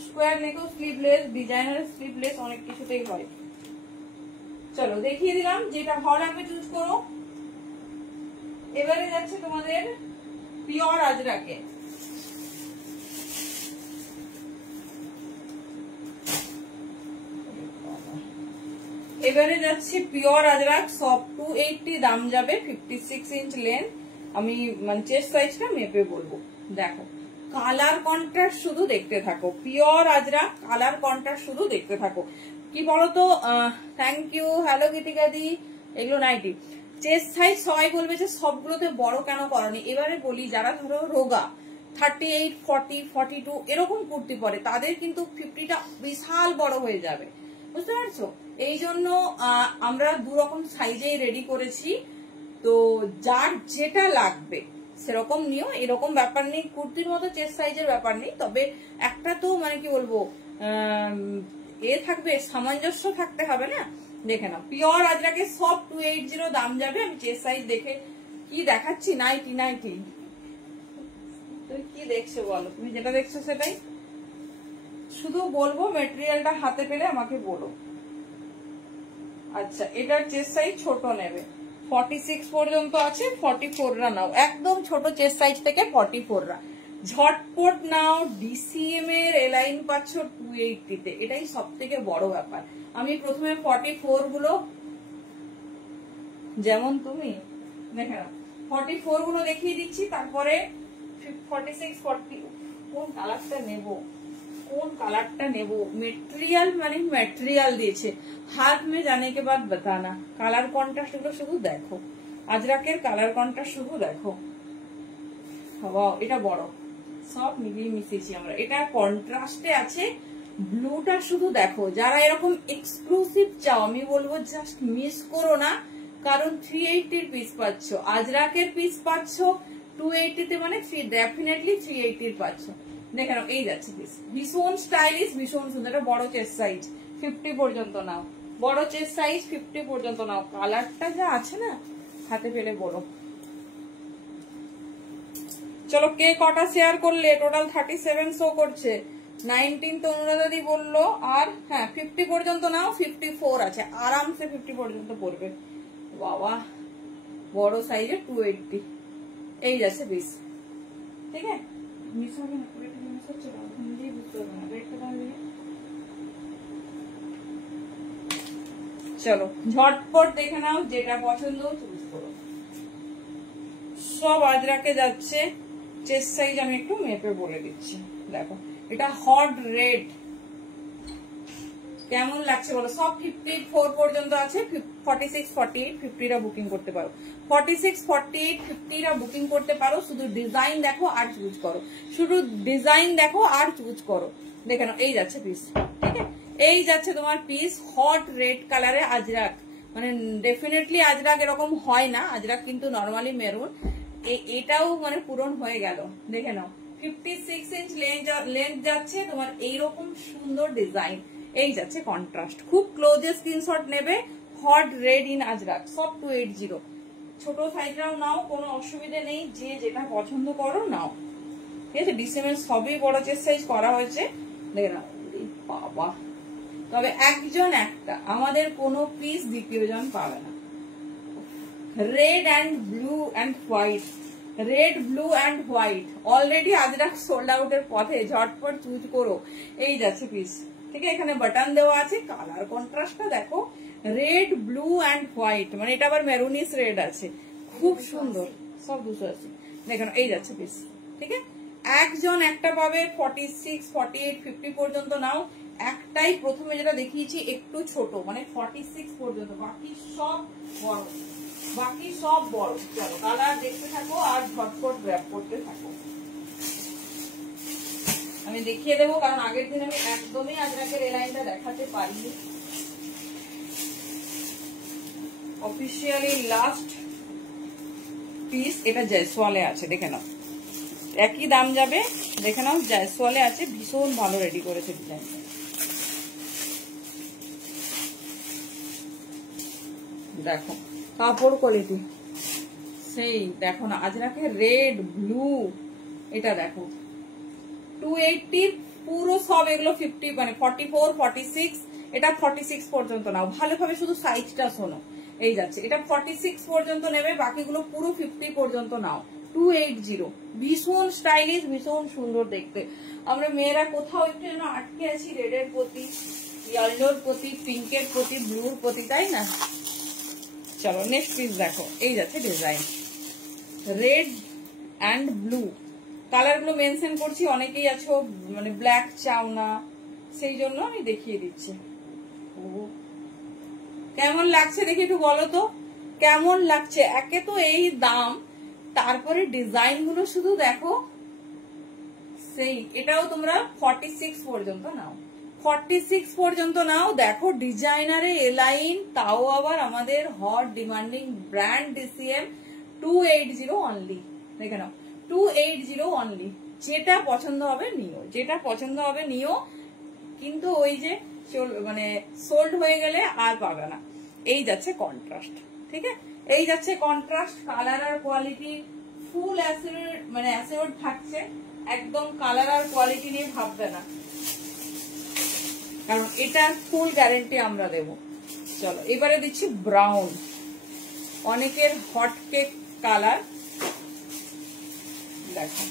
স্কোয়ার নেকও স্লিভলেস, ডিজাইনার স্লিভলেস, অনেক কিছুতেই হয়। চলো দেখিয়ে দিলাম, যেটা ভালো লাগবে চুজ করো। এবারে যাচ্ছে তোমাদের পিওর আজরাকে। এবারে যাচ্ছে পিওর আজরাক, সব 280 দাম যাবে, 56 ইঞ্চ লেন্থ। আমি মানে চেস্ট সাইজটা মেপে বলবো। দেখো কালার কন্ট্রাস্ট শুধু দেখতে থাকো, পিওর আজরাক কালার কন্ট্রাস্ট শুধু দেখতে থাকো। কি বলতো, থ্যাংক ইউ, হ্যালো গীতিকা দি। এগুলো নাইটি চেস্ট সাইজ সবাই বলবে যে সবগুলোতে বড় কেন করনি। এবারে বলি, যারা ধরো রোগা 38, 40, 42 এরকম কুর্তি পরে, তাদের কিন্তু 50টা বিশাল বড় হয়ে যাবে, বুঝতে পারছো? এই জন্য আমরা 2 রকম সাইজেই রেডি করেছি। তো যার যেটা লাগবে সেরকম নিও, এরকম ব্যাপার নেই, কুর্তির মতো চেস্ট সাইজের ব্যাপার নেই। তবে একটা তো মানে কি বলবো থাকবে, সামঞ্জস্য থাকতে হবে না। দেখে নাও, পিওর আজরাকে সব 280 দাম যাবে। আমি চেস্ট সাইজ দেখে কি দেখাচ্ছি, নাইটি নাইটি। তুমি কি দেখছো বলো? তুমি যেটা দেখছো সেটাই শুধু বলবো, মেটেরিয়ালটা হাতে পেলে আমাকে বলো। আচ্ছা, এটার চেস্ট সাইজ ছোট নেবে, 46 পর্যন্ত আছে, 44রা নাও, একদম ছোট চেস্ট সাইজ থেকে 44রা ঝটপট নাও। ডিসিএম এর এলাইন পাচ্ছ 280-তে, এটাই সব থেকে বড় ব্যাপার। আমি প্রথমে 44 গুলো, যেমন তুমি দেখে নাও, 44 গুলো দেখিয়ে দিচ্ছি, তারপরে 46, 40 কোন কালারটা নেব, কোন কালারটা নেব। মেটেরিয়াল মানে মেটেরিয়াল দিয়েছে, হাত মে জানে কে বাদ বাতানা। কালার কন্ট্রাস্ট গুলো শুধু দেখো, আজরাকের কালার কন্ট্রাস্ট শুধু দেখো। ওয়াও, এটা বড়, সব মিলিয়ে মিশিয়েছি আমরা। এটা কন্ট্রাস্টে আছে, ব্লুটা শুধু দেখো। যারা এরকম এক্সক্লুসিভ চাও, আমি বলবো জাস্ট মিস করো না, কারণ 380 পিস পাচ্ছ, আজরাকের পিস পাচ্ছ 280-তে, মানে ডেফিনেটলি 380 পাচ্ছ। দেখে নাও, এই যাচ্ছে পিস, ভীষণ স্টাইলিশ, ভীষণ সুন্দর। এটা বড় চেস্ট সাইজ, 50 পর্যন্ত নাও, বড় চেস্ট সাইজ 50 পর্যন্ত নাও। কালারটা যা আছে না, হাতে পেলে বলো। চলো, কে কটা শেয়ার করলে? টোটাল 37 শো করছে। 19 তো অনুরাধাদি বললো, আর হ্যাঁ 50 পর্যন্ত নাও, 54 আছে, আরামসে 50 পর্যন্ত পড়বে। বাবা, বড় সাইজের 280, এই যাচ্ছে পিস। ঠিক আছে, মিস হবে না, মিস হচ্ছে না, নিজেই বুঝতে হবে না রেটটা তাহলে। চলো ঝটপট দেখে নাও, যেটা পছন্দ চুজ করো। সব আজরাকে যাচ্ছে। চেস্ট সাইজ আমি একটু মেপে বলে দিচ্ছি, দেখো এটা হট রেড, কেমন লাগছে বলো? সব 54 পর্যন্ত আছে, 46, 48, 50রা বুকিং করতে পারো, 46, 48, 50রা বুকিং করতে পারো। শুধু ডিজাইন দেখো আর চুজ করো, শুধু ডিজাইন দেখো আর চুজ করো। দেখে নাও, এই যাচ্ছে পিস। ঠিক আছে, এই যাচ্ছে তোমার পিস, হট রেড কালারে আজরাক। মানে ডেফিনেটলি আজরাক এরকম হয় না, আজরাক কিন্তু নর্মালি মেরুন। এটাও মানে পূরণ হয়ে গেল। দেখে নাও, 56 ইঞ্চ লেন্থ যাচ্ছে তোমার, এইরকম সুন্দর ডিজাইন। এই যাচ্ছে কন্ট্রাস্ট, খুব ক্লোজে স্ক্রিনশট নেবে। হট রেড ইন আজরাক, সব 280। ছোট সাইজটাও নাও, কোনো অসুবিধা নেই, যে যেটা পছন্দ করো নাও। ঠিক আছে, ডিসেমের সবই বড় চেস্ট সাইজ করা হয়েছে। দেখে নাও, বাবা, তবে একজন একটা, আমাদের কোনো পিস দ্বিতীয় জন পাবে না। Red and blue and white, red blue and white already Ajrak sold আউটের পথে, ঝটপট চুজ করো। এই যাচ্ছে পিস। ঠিক আছে, এখানে বাটন দেওয়া আছে, কালার কন্ট্রাস্টটা দেখো, রেড ব্লু অ্যান্ড হোয়াইট, মানে এটা আবার মেরুনিস রেড আছে, খুব সুন্দর। সব 280। দেখেন, এই যাচ্ছে পিস। ঠিক আছে, একজন একটা পাবে। 46, 48, 50 পর্যন্ত নাও। একটাই প্রথমে যেটা দেখিয়েছি একটু ছোট, মানে 46 পর্যন্ত, বাকি সব বড়, বাকি সব বড়। চলো কালার দেখতে থাকো আর ঝটপট গ্র্যাব করতে থাকো। আমি দেখিয়ে দেবো, কারণ আগের দিন আমি একদমই আজরাকের এই লাইনটা দেখাতে পারিনি। অফিসিয়ালি লাস্ট পিস, এটা জয়সওয়ালে আছে, দেখে নাও, একই দাম যাবে। দেখে নাও, জয়সওয়ালে আছে, ভীষণ ভালো রেডি করেছে ডিজাইনটা। দেখো কাপড় কোয়ালিটি সেই, দেখো না আজরাকে রেড ব্লু, এটা দেখো 280 পুরো সব এগুলো 50, মানে 44, 46, এটা 46 পর্যন্ত নাও। ভালোভাবে শুধু সাইজটা শোনো, এই যাচ্ছে, এটা 46 পর্যন্ত নেবে, বাকিগুলো পুরো 50 পর্যন্ত নাও। 280, ভীষণ স্টাইলিশ, ভীষণ সুন্দর দেখতে। আমরা মেয়েরা কোথাও একটু যেন আটকে আছি, রেডের প্রতি, ইয়েলোর প্রতি, পিঙ্কের প্রতি, ব্লুর প্রতি, তাই না? চলো নেক্সট পিস দেখো, এই যাচ্ছে design, red and blue. Colour গুলো মেনশন করছি, অনেকেই আছো মানে ব্ল্যাক চাও না, সেই জন্য আমি দেখিয়ে দিচ্ছি। কেমন লাগছে দেখি একটু বলো তো, কেমন লাগছে? একে তো এই দাম, তারপরে ডিজাইন গুলো শুধু দেখো, সেই এটাও তোমরা 46 পর্যন্ত নাও, 46 পর্যন্ত নাও। দেখো ডিজাইনারে এলাইন, তাও আবার আমাদের hot demanding brand DCM 280 only. দেখে নাও 280 অনলি। যেটা পছন্দ হবে নিও, যেটা পছন্দ হবে নিও, কিন্তু ওই যে মানে সোল্ড হয়ে গেলে আর পাবে না। এই যাচ্ছে কন্ট্রাস্ট, ঠিক আছে, এই যাচ্ছে কন্ট্রাস্ট। কালার আর কোয়ালিটি ফুল অ্যাসিওর, মানে অ্যাসিওর থাকছে একদম। কালার আর কোয়ালিটি নিয়ে ভাববে না, কারণ এটার ফুল গ্যারেন্টি আমরা দেব। চলো এবারে দিচ্ছি ব্রাউন, অনেকের হট কেক কালার। দেখো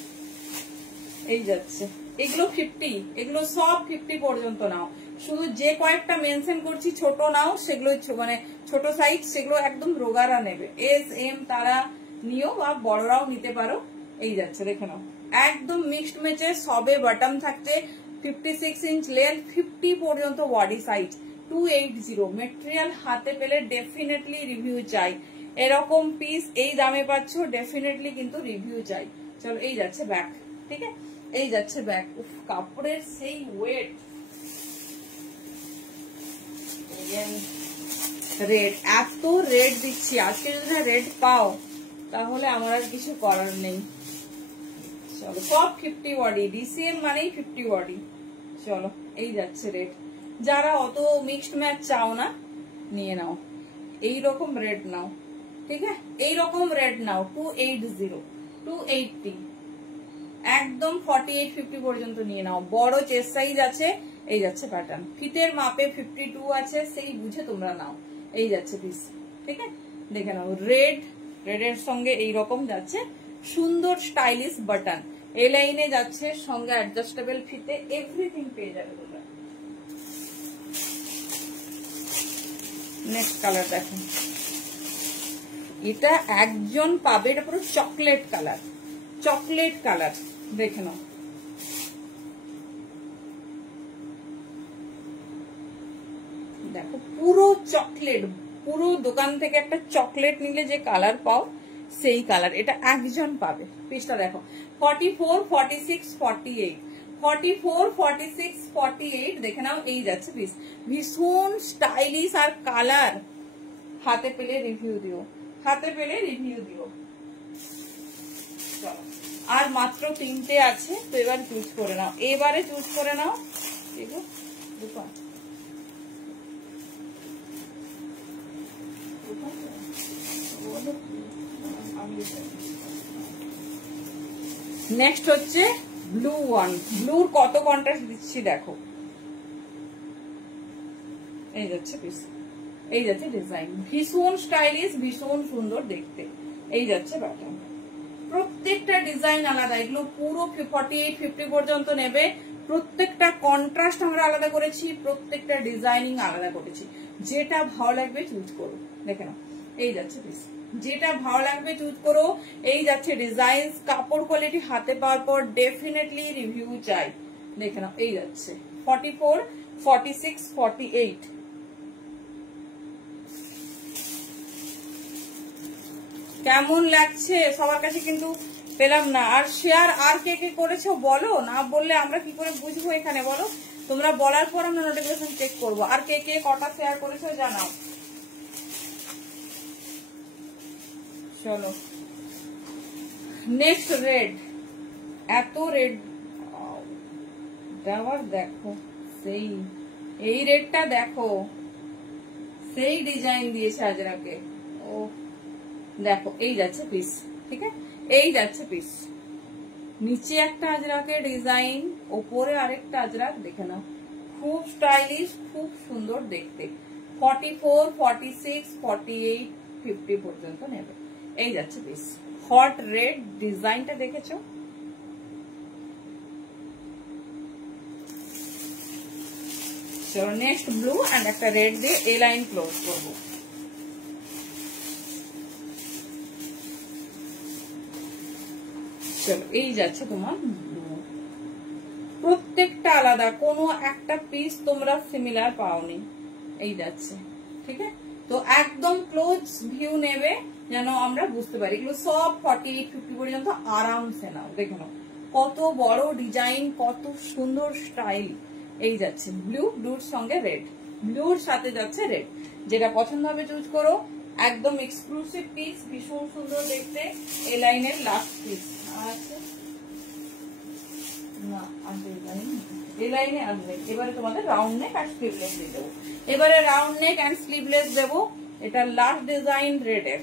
এই যাচ্ছে, এগুলো 50, এগুলো সব 50 পর্যন্ত নাও। শুধু যে কয়েকটা মেনশন করছি ছোট নাও, সেগুলো মানে ছোট সাইজ, সেগুলো একদম রোগারা নেবে। এস এম তারা নিও বা বড়রাও নিতে পারো। এই যাচ্ছে দেখে নাও, একদম মিক্সড ম্যাচে, সবে বটম থাকছে, 56 ইঞ্চ লেন্থ, 50 পর্যন্ত বডি সাইজ, 280। মেটেরিয়াল হাতে পেলে ডেফিনেটলি রিভিউ চাই। এরকম পিস এই দামে পাচ্ছ, ডেফিনেটলি কিন্তু রিভিউ চাই। চলো এই যাচ্ছে ব্যাক, ঠিক আছে, এই যাচ্ছে ব্যাক। উফ, কাপড়ের সেই ওয়েট। রেড, এত রেড দিচ্ছি আজকে, যদি রেড পাও তাহলে আমার আর কিছু করার নেই। চলো সব 50 বডি, ডিসিএম মানেই 50 বডি। চলো এই যাচ্ছে রেড। যারা অত মিক্সড ম্যাচ চাও না, নিয়ে নাও এইরকম রেড নাও, ঠিক আছে, এইরকম রেড নাও। 280, 280, একদম 48-50 পর্যন্ত নিয়ে নাও। বড় চেস্ট সাইজ আছে। এই যাচ্ছে প্যাটার্ন, ফিতের মাপে 52 আছে, সেই বুঝে তোমরা নাও। এই যাচ্ছে পিস, ঠিক আছে, দেখে নাও। রেড, রেডের সঙ্গে এইরকম যাচ্ছে সুন্দর স্টাইলিশ বাটন। এই লাইনে যাচ্ছে, সঙ্গে অ্যাডজাস্টেবল ফিতে, এভরিথিং পেয়ে যাবে তোমরা। নেক্সট কালার দেখো, এটা একজন পাবে, এটা পুরো চকলেট কালার, চকলেট কালার। দেখে নাও, দেখো পুরো চকলেট, পুরো দোকান থেকে একটা চকলেট নিলে যে কালার পাও সেই কালার। এটা একজন পাবে। পিসটা দেখো, 44, 46, 48, 44, 46, 48। দেখে নাও, এই যাচ্ছে পিস। ভীষণ স্টাইলিশ আর কালার। হাতে পেলে রিভিউ দিও, হাতে পেলে রিভিউ দিও। চলো আর মাত্র 3টে আছে, তো এবার চুজ করে নাও, এবারে চুজ করে নাও। ঠিক আছে, নেক্সট হচ্ছে ব্লু ওয়ান। ব্লুর কত কন্ট্রাস্ট দিচ্ছি দেখো। এই যাচ্ছে পিস, এই যাচ্ছে ডিজাইন, ভীষণ স্টাইলিশ, ভীষণ সুন্দর দেখতে। এই যাচ্ছে প্যাটার্ন, প্রত্যেকটা ডিজাইন আলাদা। এগুলো পুরো 48-50 পর্যন্ত নেবে। প্রত্যেকটা কন্ট্রাস্ট আমরা আলাদা করেছি, প্রত্যেকটা ডিজাইনিং আলাদা করেছি। যেটা ভালো লাগবে চুজ করো। দেখে নাও, এই যাচ্ছে পিস, যেটা ভালো লাগবে চুজ করো। এই যাচ্ছে ডিজাইন, কাপড় কোয়ালিটি হাতে পাওয়ার পর ডেফিনেটলি রিভিউ চাই। দেখে নাও, এই যাচ্ছে 44, 46, 48। কেমন লাগছে সবার কাছে কিন্তু পেলাম না। আর শেয়ার আর কে কে করেছো বলো, না বললে আমরা কি করে বুঝবো এখানে, বলো। তোমরা বলার পর আমরা নোটিফিকেশন চেক করবো। আর কে কে কটা শেয়ার করেছো জানাও। চলো নেক্সট রেড, এত রেড দেওয়ার দেখো, সেই এই রেডটা দেখো, সেই ডিজাইন দিয়েছে আজরাকে। ও দেখো, এই যাচ্ছে পিস, ঠিক আছে, এই যাচ্ছে পিস। নিচে একটা আজরাকের ডিজাইন, ওপরে আরেকটা আজরাক। দেখে নাও, খুব স্টাইলিশ, খুব সুন্দর দেখতে। 44, 46, 48, 50 পর্যন্ত নেবে। এই যাচ্ছে পিস। হট রেড ডিজাইনটা দেখেছো? চলো নেক্সট ব্লু এন্ড একটা রেড দিয়ে এ লাইন ক্লোজ করবো। চলো এই যাচ্ছে তোমার ব্লু, প্রত্যেকটা আলাদা, কোনো একটা পিস তোমরা সিমিলার পাওনি। এই যাচ্ছে, ঠিক আছে, তো একদম ক্লোজ ভিউ নেবে যেন আমরা বুঝতে পারি। এগুলো সব 48-50 পর্যন্ত আরামসে নাও। দেখে নাও কত বড় ডিজাইন, কত সুন্দর স্টাইল। এই যাচ্ছে ব্লুর সঙ্গে রেড, ব্লুর সাথে যাচ্ছে রেড, যেটা পছন্দ হবে চুজ করো। একদম এক্সক্লুসিভ পিস, ভীষণ সুন্দর দেখতে। এই লাইনের লাস্ট পিস আছে না, এই লাইনে আসবে। এবারে তোমাদের রাউন্ড নেক আর স্লিভলেস দিয়ে দেবো। এবারে রাউন্ড নেক অ্যান্ড স্লিভলেস দেবো। এটা লাস্ট ডিজাইন রেডের।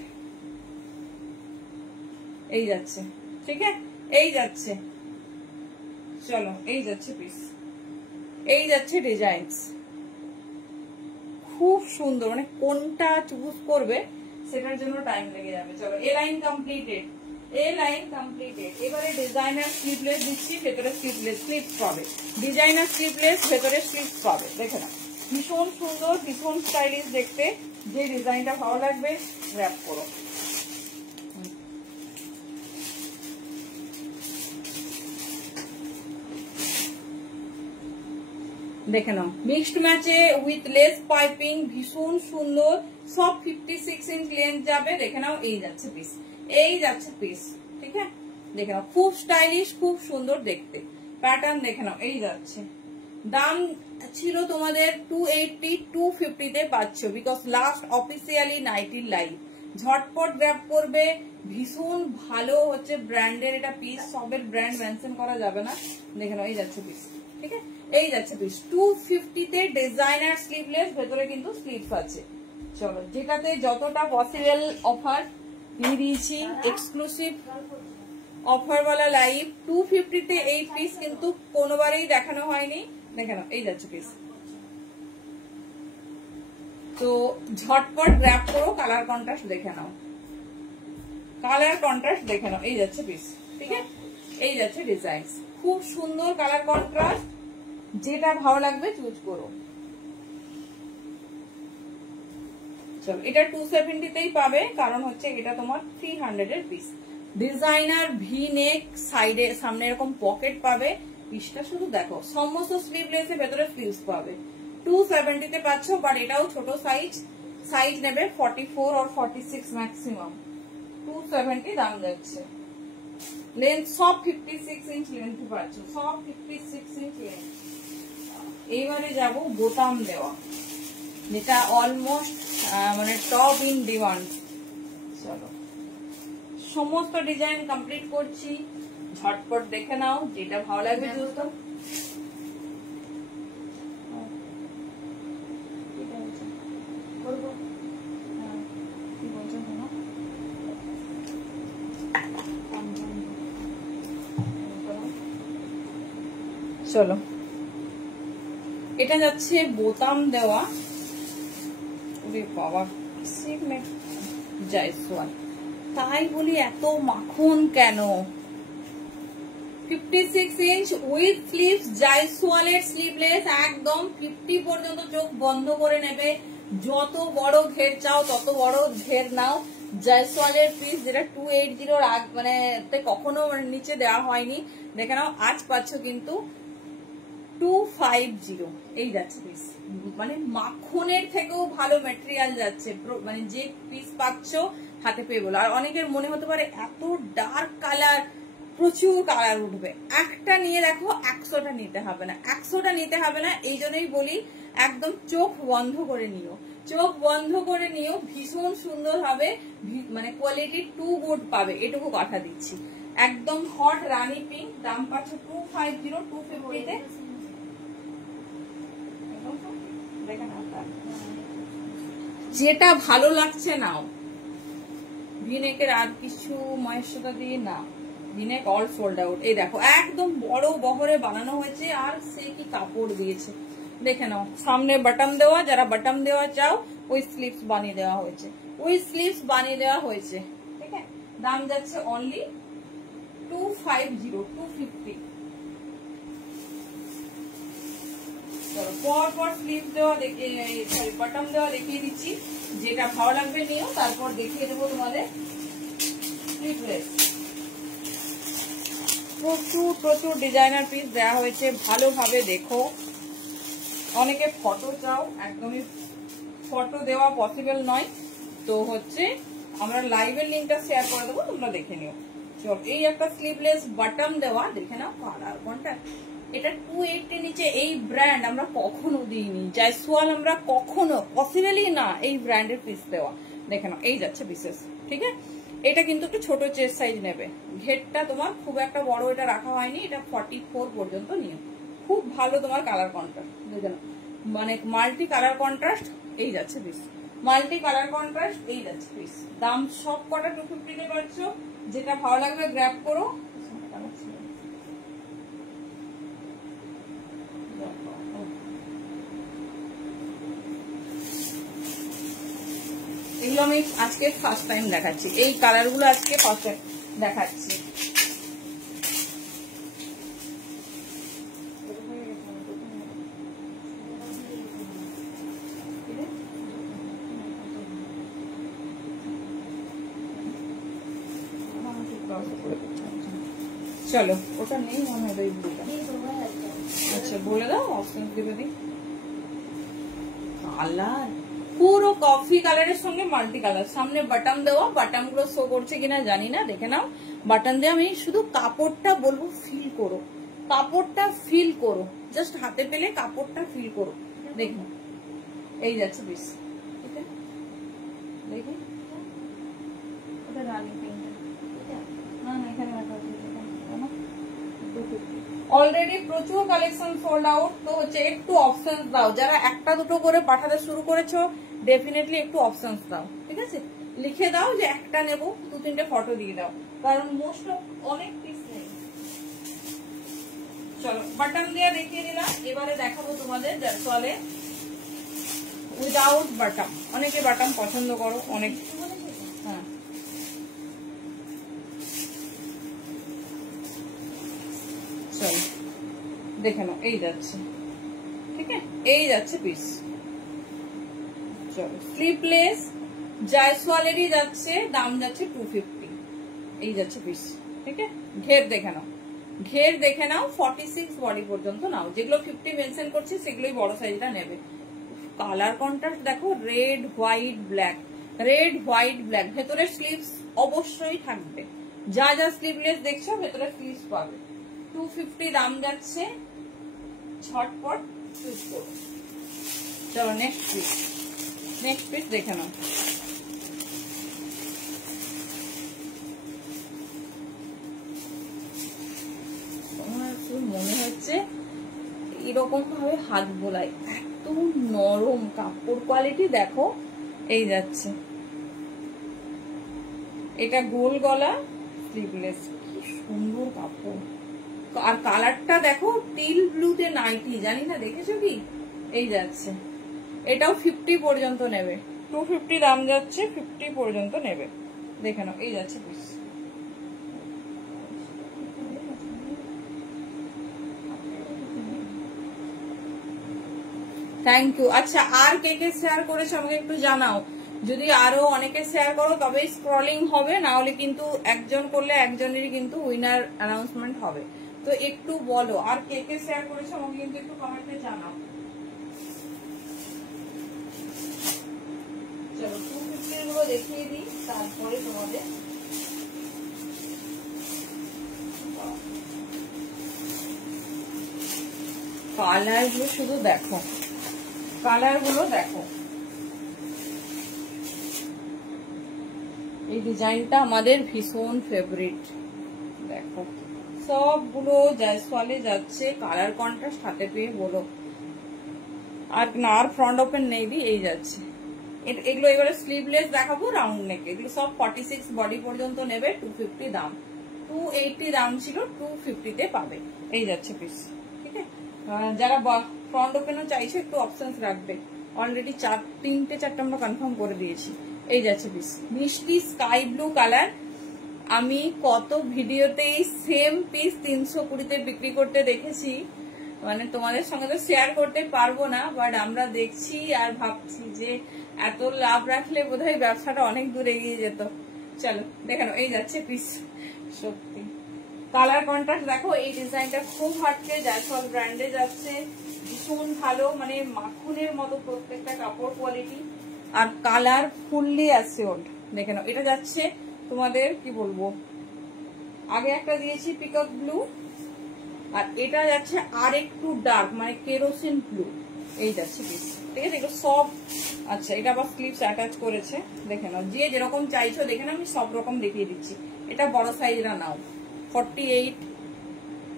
এই যাচ্ছে, ঠিক আছে, এই যাচ্ছে, চলো এই যাচ্ছে পিস, এই যাচ্ছে ডিজাইনস। খুব সুন্দর, মানে কোনটা চুজ করবে সেটার জন্য টাইম লেগে যাবে। চলো এ লাইন কমপ্লিটেড, এ লাইন কমপ্লিটেড। এবারে ডিজাইনার স্লিভলেস দিচ্ছি, ভেতরে স্লিভলেস স্লিভস পাবে। ডিজাইনার স্লিভলেস, ভেতরে স্লিভস পাবে। দেখে না, ভীষণ সুন্দর, ভীষণ স্টাইলিশ দেখতে। যে ডিজাইনটা ভালো লাগবে র্যাপ করো। দেখে নাও, মিক্সড ম্যাচে উইথ লেস পাইপিং, ভীষণ সুন্দর। সব 56 ইঞ্চ লেন্থ যাবে। দেখে নাও, এই যাচ্ছে পিস, এই যাচ্ছে পিস, ঠিক আছে। দেখে নাও, খুব স্টাইলিশ, খুব সুন্দর দেখতে। প্যাটার্ন দেখে নাও, এই যাচ্ছে। দাম ছিল তোমাদের 280, 250 তে পাচ্ছ, বিকজ লাস্ট অফিসিয়ালি নাইটির লাইভ। ঝটপট গ্র্যাব করবে। ভীষণ ভালো হচ্ছে ব্র্যান্ডের এটা পিস, সবের ব্র্যান্ড মেনশন করা যাবে না। দেখে নাও, এই যাচ্ছে পিস, ঠিক আছে, এই যাচ্ছে পিস। 250 তে ডিজাইনার স্লিভলেস, ভেতরে কিন্তু স্লিভস আছে। চলো, যেটাতে যতটা পসিবল অফার দিয়ে দিয়েছি, এক্সক্লুসিভ অফার वाला লাইভ। 250 তে এই পিস কিন্তু কোনোবারেই দেখানো হয়নি। দেখে নাও, এই যাচ্ছে পিস। তো ঝটপট গ্র্যাব করো। কালার কন্ট্রাস্ট দেখে নাও, কালার কন্ট্রাস্ট দেখে নাও, এই যাচ্ছে পিস, ঠিক আছে, এই যাচ্ছে ডিজাইন। খুব সুন্দর কালার কন্ট্রাস্ট, যেটা ভালো লাগবে চুজ করো। চলো, এটা 270 তেই পাবে, কারণ হচ্ছে এটা তোমার 300 এর পিস। ডিজাইনার ভি নেক, সাইডে সামনে এরকম পকেট পাবে। পিসটা শুধু দেখো, সমস্ত স্লিভলেসে ভেতরে স্লিভস পাবে। 270 তে পাচ্ছ, বাট এটাও ছোট সাইজ। সাইজ নেবে 44 আর 46 ম্যাক্সিমাম। 270 দাম যাচ্ছে। লেন্থ সব 56 ইঞ্চ লেন্থ পাচ্ছ, সব 56 ইঞ্চ লেন্থ। এইবারে যাব বোতাম দেওয়া, যেটা অলমোস্ট মানে টপ ইন ডিমান্ড। চলো, সমস্ত ডিজাইন কমপ্লিট করছি। ঝটপট দেখে নাও, যেটা ভালো লাগবে দোস্ত। চলো, এটা যাচ্ছে বোতাম দেওয়া। বাবা, জায়সওয়াল, তাই বলি এত মাখন কেন? 56 ইঞ্চ উইথ স্লিভস, জায়সওয়ালের স্লিভলেস। একদম 50 পর্যন্ত চোখ বন্ধ করে নেবে। যত বড় ঘের চাও তত বড় ঘের নাও। জায়সওয়ালের পিস, যেটা 280 মানে কখনো নিচে দেওয়া হয়নি। দেখে নাও, আজ পাচ্ছ কিন্তু 250। এই যাচ্ছে পিস, মানে মাখনের থেকেও ভালো ম্যাটেরিয়াল যাচ্ছে। মানে যে পিস পাচ্ছ হাতে পেয়ে বলো। আর অনেকের মনে হতে পারে এত ডার্ক কালার, প্রচুর কালার উঠবে। একটা নিয়ে দেখো, 100টা নিতে হবে না, 100টা নিতে হবে না। এই জন্যই বলি একদম চোখ বন্ধ করে নিও, চোখ বন্ধ করে নিও। ভীষণ সুন্দর হবে, মানে কোয়ালিটি টু গুড পাবে, এটুকু কথা দিচ্ছি। একদম হট রানী পিঙ্ক। দাম পাচ্ছ 250, 250 তে। যেটা ভালো লাগছে নাও। ভিনেকের আর কিছু মহেশ্বতা দিয়ে না, ভিনেক অল সোল্ড আউট। এই দেখো, একদম বড় বহরে বানানো হয়েছে, আর সে কি কাপড় দিয়েছে দেখে নাও। সামনে বাটন দেওয়া, যারা বাটন দেওয়া চাও ওই স্লিভস বানিয়ে দেওয়া হয়েছে, ওই স্লিভস বানিয়ে দেওয়া হয়েছে, ঠিক আছে। দাম যাচ্ছে অনলি 250, 250। পর পর স্লিভ দেওয়া দেখিয়ে, সরি বাটন দেওয়া দেখিয়ে দিচ্ছি। যেটা ভালো লাগবে নিও, তারপর দেখিয়ে দেবো তোমাদের স্লিভলেস। প্রচুর প্রচুর ডিজাইনার পিস দেওয়া হয়েছে, ভালোভাবে দেখো। অনেকে ফটো চাও, একদমই ফটো দেওয়া পসিবল নয়, তো হচ্ছে আমরা লাইভের লিঙ্কটা শেয়ার করে দেবো, তোমরা দেখে নিও। চল, এই একটা স্লিভলেস বাটন দেওয়া, দেখে নাও কালার কোনটা। এটা 280 নিচে। এই ব্র্যান্ড আমরা কখনো দিইনি, জয়সওয়াল আমরা কখনো পসিবলই না এই ব্র্যান্ডের পিস দেওয়া। দেখে নাও, এই যাচ্ছে পিসেস, ঠিক আছে। এটা কিন্তু একটু ছোট চেস্ট সাইজ নেবে। ঘেরটা তোমার খুব একটা বড় এটা রাখা হয়নি, এটা 44 পর্যন্ত নিয়ে। খুব ভালো তোমার কালার কন্ট্রাস্ট, দেখে নাও, মানে মাল্টি কালার কন্ট্রাস্ট। এই যাচ্ছে পিস, মাল্টি কালার কন্ট্রাস্ট, এই যাচ্ছে পিস। দাম সব কটা 250 তে পাচ্ছ। যেটা ভালো লাগবে গ্র্যাব করো। এগুলো আমি আজকে ফার্স্ট টাইম দেখাচ্ছি, এই কালার গুলো আজকে ফার্স্ট টাইম দেখাচ্ছি। চলো, ওটা নেই মনে হয়, আচ্ছা বলে দাও, অপশন দিবে দিই। কালার পুরো কফি কালারের সঙ্গে মাল্টি কালার, সামনে বাটন দেওয়া, বাটন গুলো শো করছে কিনা জানি না, দেখে নাও। বাটন দিয়ে আমি শুধু কাপড়টা বলবো ফিল করো, কাপড়টা ফিল করো, জাস্ট হাতে পেলে কাপড়টা ফিল করো। দেখো এই যাচ্ছে পিস, ঠিক আছে। দেখি ওটা রানী পিঙ্ক, না না এখানে রাখা আছে, অলরেডি প্রচুর কালেকশন সোল্ড আউট। তো হচ্ছে একটু অপশন দাও, যারা একটা দুটো করে পাঠাতে শুরু করেছো ডেফিনেটলি একটু অপশন দাও, ঠিক আছে। লিখে দাও যে একটা নেবো, 2-3টে ফটো দিয়ে দাও, কারণ মোস্ট অফ অনেক পিস নেই। চলো বাটন দিয়ে দেখিয়ে দিলাম, এবারে দেখাবো তোমাদের জয়সওয়ালে উইদাউট বাটন। অনেকে বাটন পছন্দ করো, অনেক। হ্যাঁ চলো দেখে নাও, এই যাচ্ছে, ঠিক আছে, এই যাচ্ছে পিস। চলো স্লিভলেস জয়সওয়ালেরই যাচ্ছে, দাম যাচ্ছে 250। এই যাচ্ছে পিস, ঠিক আছে। ঘের দেখে নাও, ঘের দেখে নাও, 46 বডি পর্যন্ত নাও। যেগুলো 50 মেনশন করছে সেগুলোই বড় সাইজটা নেবে। কালার কন্ট্রাস্ট দেখো, red white black, red white black. ভেতরে স্লিভস অবশ্যই থাকবে, যা যা স্লিভলেস দেখছো ভেতরে স্লিভস পাবে। 250 দাম যাচ্ছে, ছটপট চুজ করো। চলো নেক্সট পিস, নেক্সট পিস দেখে নাও। মনে হচ্ছে এরকম ভাবে হাত বোলাই, এত নরম কাপড় কোয়ালিটি দেখো। এই যাচ্ছে, এটা গোল গলা স্লিভলেস, কি সুন্দর কাপড়। আর কালারটা দেখো, টিল ব্লুতে নাইটি, জানি না দেখেছো কি। এই যাচ্ছে, এটাও 50 পর্যন্ত নেবে। 250 দাম যাচ্ছে, 50 পর্যন্ত নেবে। দেখে নাও, এই যাচ্ছে পিস। Thank you. আচ্ছা আর কে কে শেয়ার করেছো আমাকে একটু জানাও। যদি আরো অনেকে শেয়ার করো তবেই স্ক্রলিং হবে, না হলে কিন্তু একজন করলে একজনেরই কিন্তু উইনার অ্যানাউন্সমেন্ট হবে। তো একটু বলো আর কে কে শেয়ার করেছো আমাকে কিন্তু একটু কমেন্টে জানাও। চলো 250 গুলো দেখিয়ে দিই, তারপরে তোমাদের কালার গুলো শুধু দেখো, কালার গুলো দেখো। এই ডিজাইনটা আমাদের ভীষণ ফেভারিট, দেখো সবগুলো জয়সওয়ালে যাচ্ছে। কালার কন্ট্রাস্ট হাতে পেয়ে বলো। আর না, আর ফ্রন্ট ওপেন নেই দি, এই যাচ্ছে। এগুলো এবারে স্লিভলেস দেখাবো, রাউন্ড নেক। এগুলো সব 46 বডি পর্যন্ত নেবে। 250 দাম, 280 দাম ছিল, 250 তে পাবে। এই যাচ্ছে পিস, ঠিক আছে। যারা ফ্রন্ট ওপেনও চাইছে একটু অপশনস রাখবে। অলরেডি 3-4টা আমরা কনফার্ম করে দিয়েছি। এই যাচ্ছে পিস, মিষ্টি স্কাই ব্লু কালার। আমি কত ভিডিওতেই সেম পিস 320-তে বিক্রি করতে দেখেছি, মানে তোমাদের সঙ্গে তো শেয়ার করতে পারবো না, বাট আমরা দেখছি আর ভাবছি যে এত লাভ রাখলে বোধহয় ব্যবসাটা অনেক দূর এগিয়ে যেত। চলো দেখানো, এই যাচ্ছে পিস। সত্যি কালার কন্ট্রাস্ট দেখো, এই ডিজাইনটা খুব হাটকে জয়সওয়াল ব্র্যান্ডে যাচ্ছে, ভীষণ ভালো, মানে মাখনের মতো প্রত্যেকটা কাপড় কোয়ালিটি। আর কালার ফুললি অ্যাসিওর্ড, দেখে নাও। এটা যাচ্ছে তোমাদের কি বলবো, আগে একটা দিয়েছি পিকক ব্লু, আর এটা যাচ্ছে আর একটু ডার্ক মানে কেরোসিন ব্লু, এই যাচ্ছে পিস। ঠিক আছে, এগুলো সব। আচ্ছা, এটা আবার স্লিভস অ্যাটাচ করেছে, দেখে নাও। যে যেরকম চাইছো দেখে নাও, আমি সব রকম দেখিয়ে দিচ্ছি। এটা বড় সাইজটা নাও, 48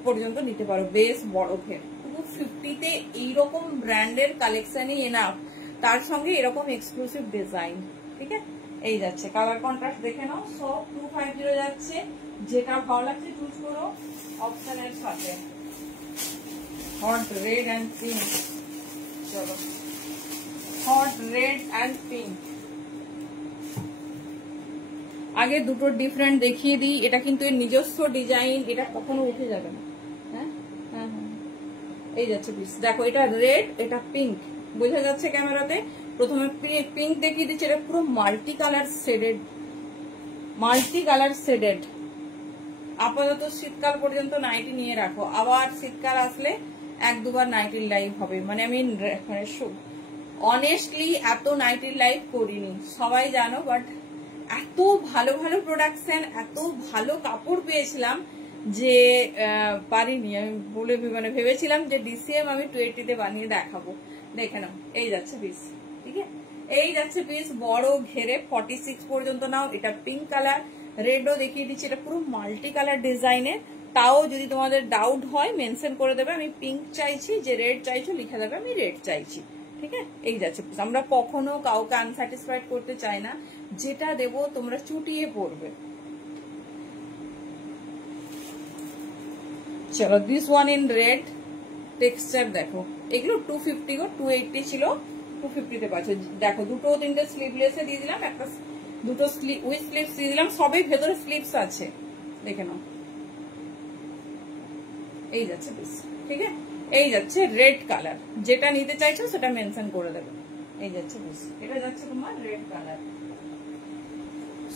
পর্যন্ত নিতে পারো, বেশ বড় ঘের। 250-তে এইরকম ব্র্যান্ডের কালেকশনই এনাফ, তার সঙ্গে এরকম এক্সক্লুসিভ ডিজাইন। ঠিক আছে, এই যাচ্ছে। কালার কন্ট্রাস্ট দেখে নাও, সব 250 যাচ্ছে। যেটা ভালো লাগছে চুজ করো অপশনের সাথে। হট রেড অ্যান্ড পিঙ্ক, চলো হট রেড অ্যান্ড পিঙ্ক। আগে দুটো ডিফারেন্ট দেখিয়ে দিই। এটা কিন্তু এর নিজস্ব ডিজাইন, এটা কখনো উঠে যাবে না। হ্যাঁ হ্যাঁ হ্যাঁ, এই যাচ্ছে পিস। দেখো, এটা রেড, এটা পিঙ্ক, বোঝা যাচ্ছে ক্যামেরাতে। প্রথমে পিঙ্ক দেখিয়ে দিচ্ছি, এটা পুরো মাল্টি কালার শেডেড। আপাতত শীতকাল পর্যন্ত নাইটি নিয়ে রাখো, আবার শীতকাল আসলে 1-2বার নাইটির লাইভ হবে। মানে আমি অনেস্টলি এত নাইটির লাইভ করিনি, সবাই জানো, বাট এত ভালো ভালো প্রোডাকশন, এত ভালো কাপড় পেয়েছিলাম যে পারিনি। আমি মানে ভেবেছিলাম যে ডিসিএম আমি 20তে বানিয়ে দেখাবো। দেখে নাও, এই যাচ্ছে পিস। ঠিক আছে, এই যাচ্ছে পিস বড় ঘেরে, 46 পর্যন্ত নাও। এটা পিঙ্ক কালার, রেডও দেখিয়ে দিচ্ছি। এটা পুরো মাল্টি কালার ডিজাইনের। তাও যদি তোমাদের ডাউট হয় মেনশন করে দেবে, আমি পিঙ্ক চাইছি, যে রেড চাইছো লিখে দেবে আমি রেড চাইছি। ঠিক আছে, এই যাচ্ছে। আমরা কখনো কাউকে আনস্যাটিসফাইড করতে চাই না, যেটা দেবো তোমরা চুটিয়ে পড়বে। চলো, this one in red, texture দেখো। এগুলো 250 গো, 280 ছিল, 250-তে পাচ্ছ। দেখো, দুটো তিনটে স্লিভলেসে দিয়ে দিলাম, একটা দুটো উইথ স্লিভস দিয়ে দিলাম, সবই ভেতরে স্লিভস আছে, দেখে নাও। এই যাচ্ছে পিস। ঠিক আছে, এই যাচ্ছে রেড কালার। যেটা নিতে চাইছো সেটা মেনশন করে দেবে। এই যাচ্ছে পিস, এটা যাচ্ছে তোমার রেড কালার।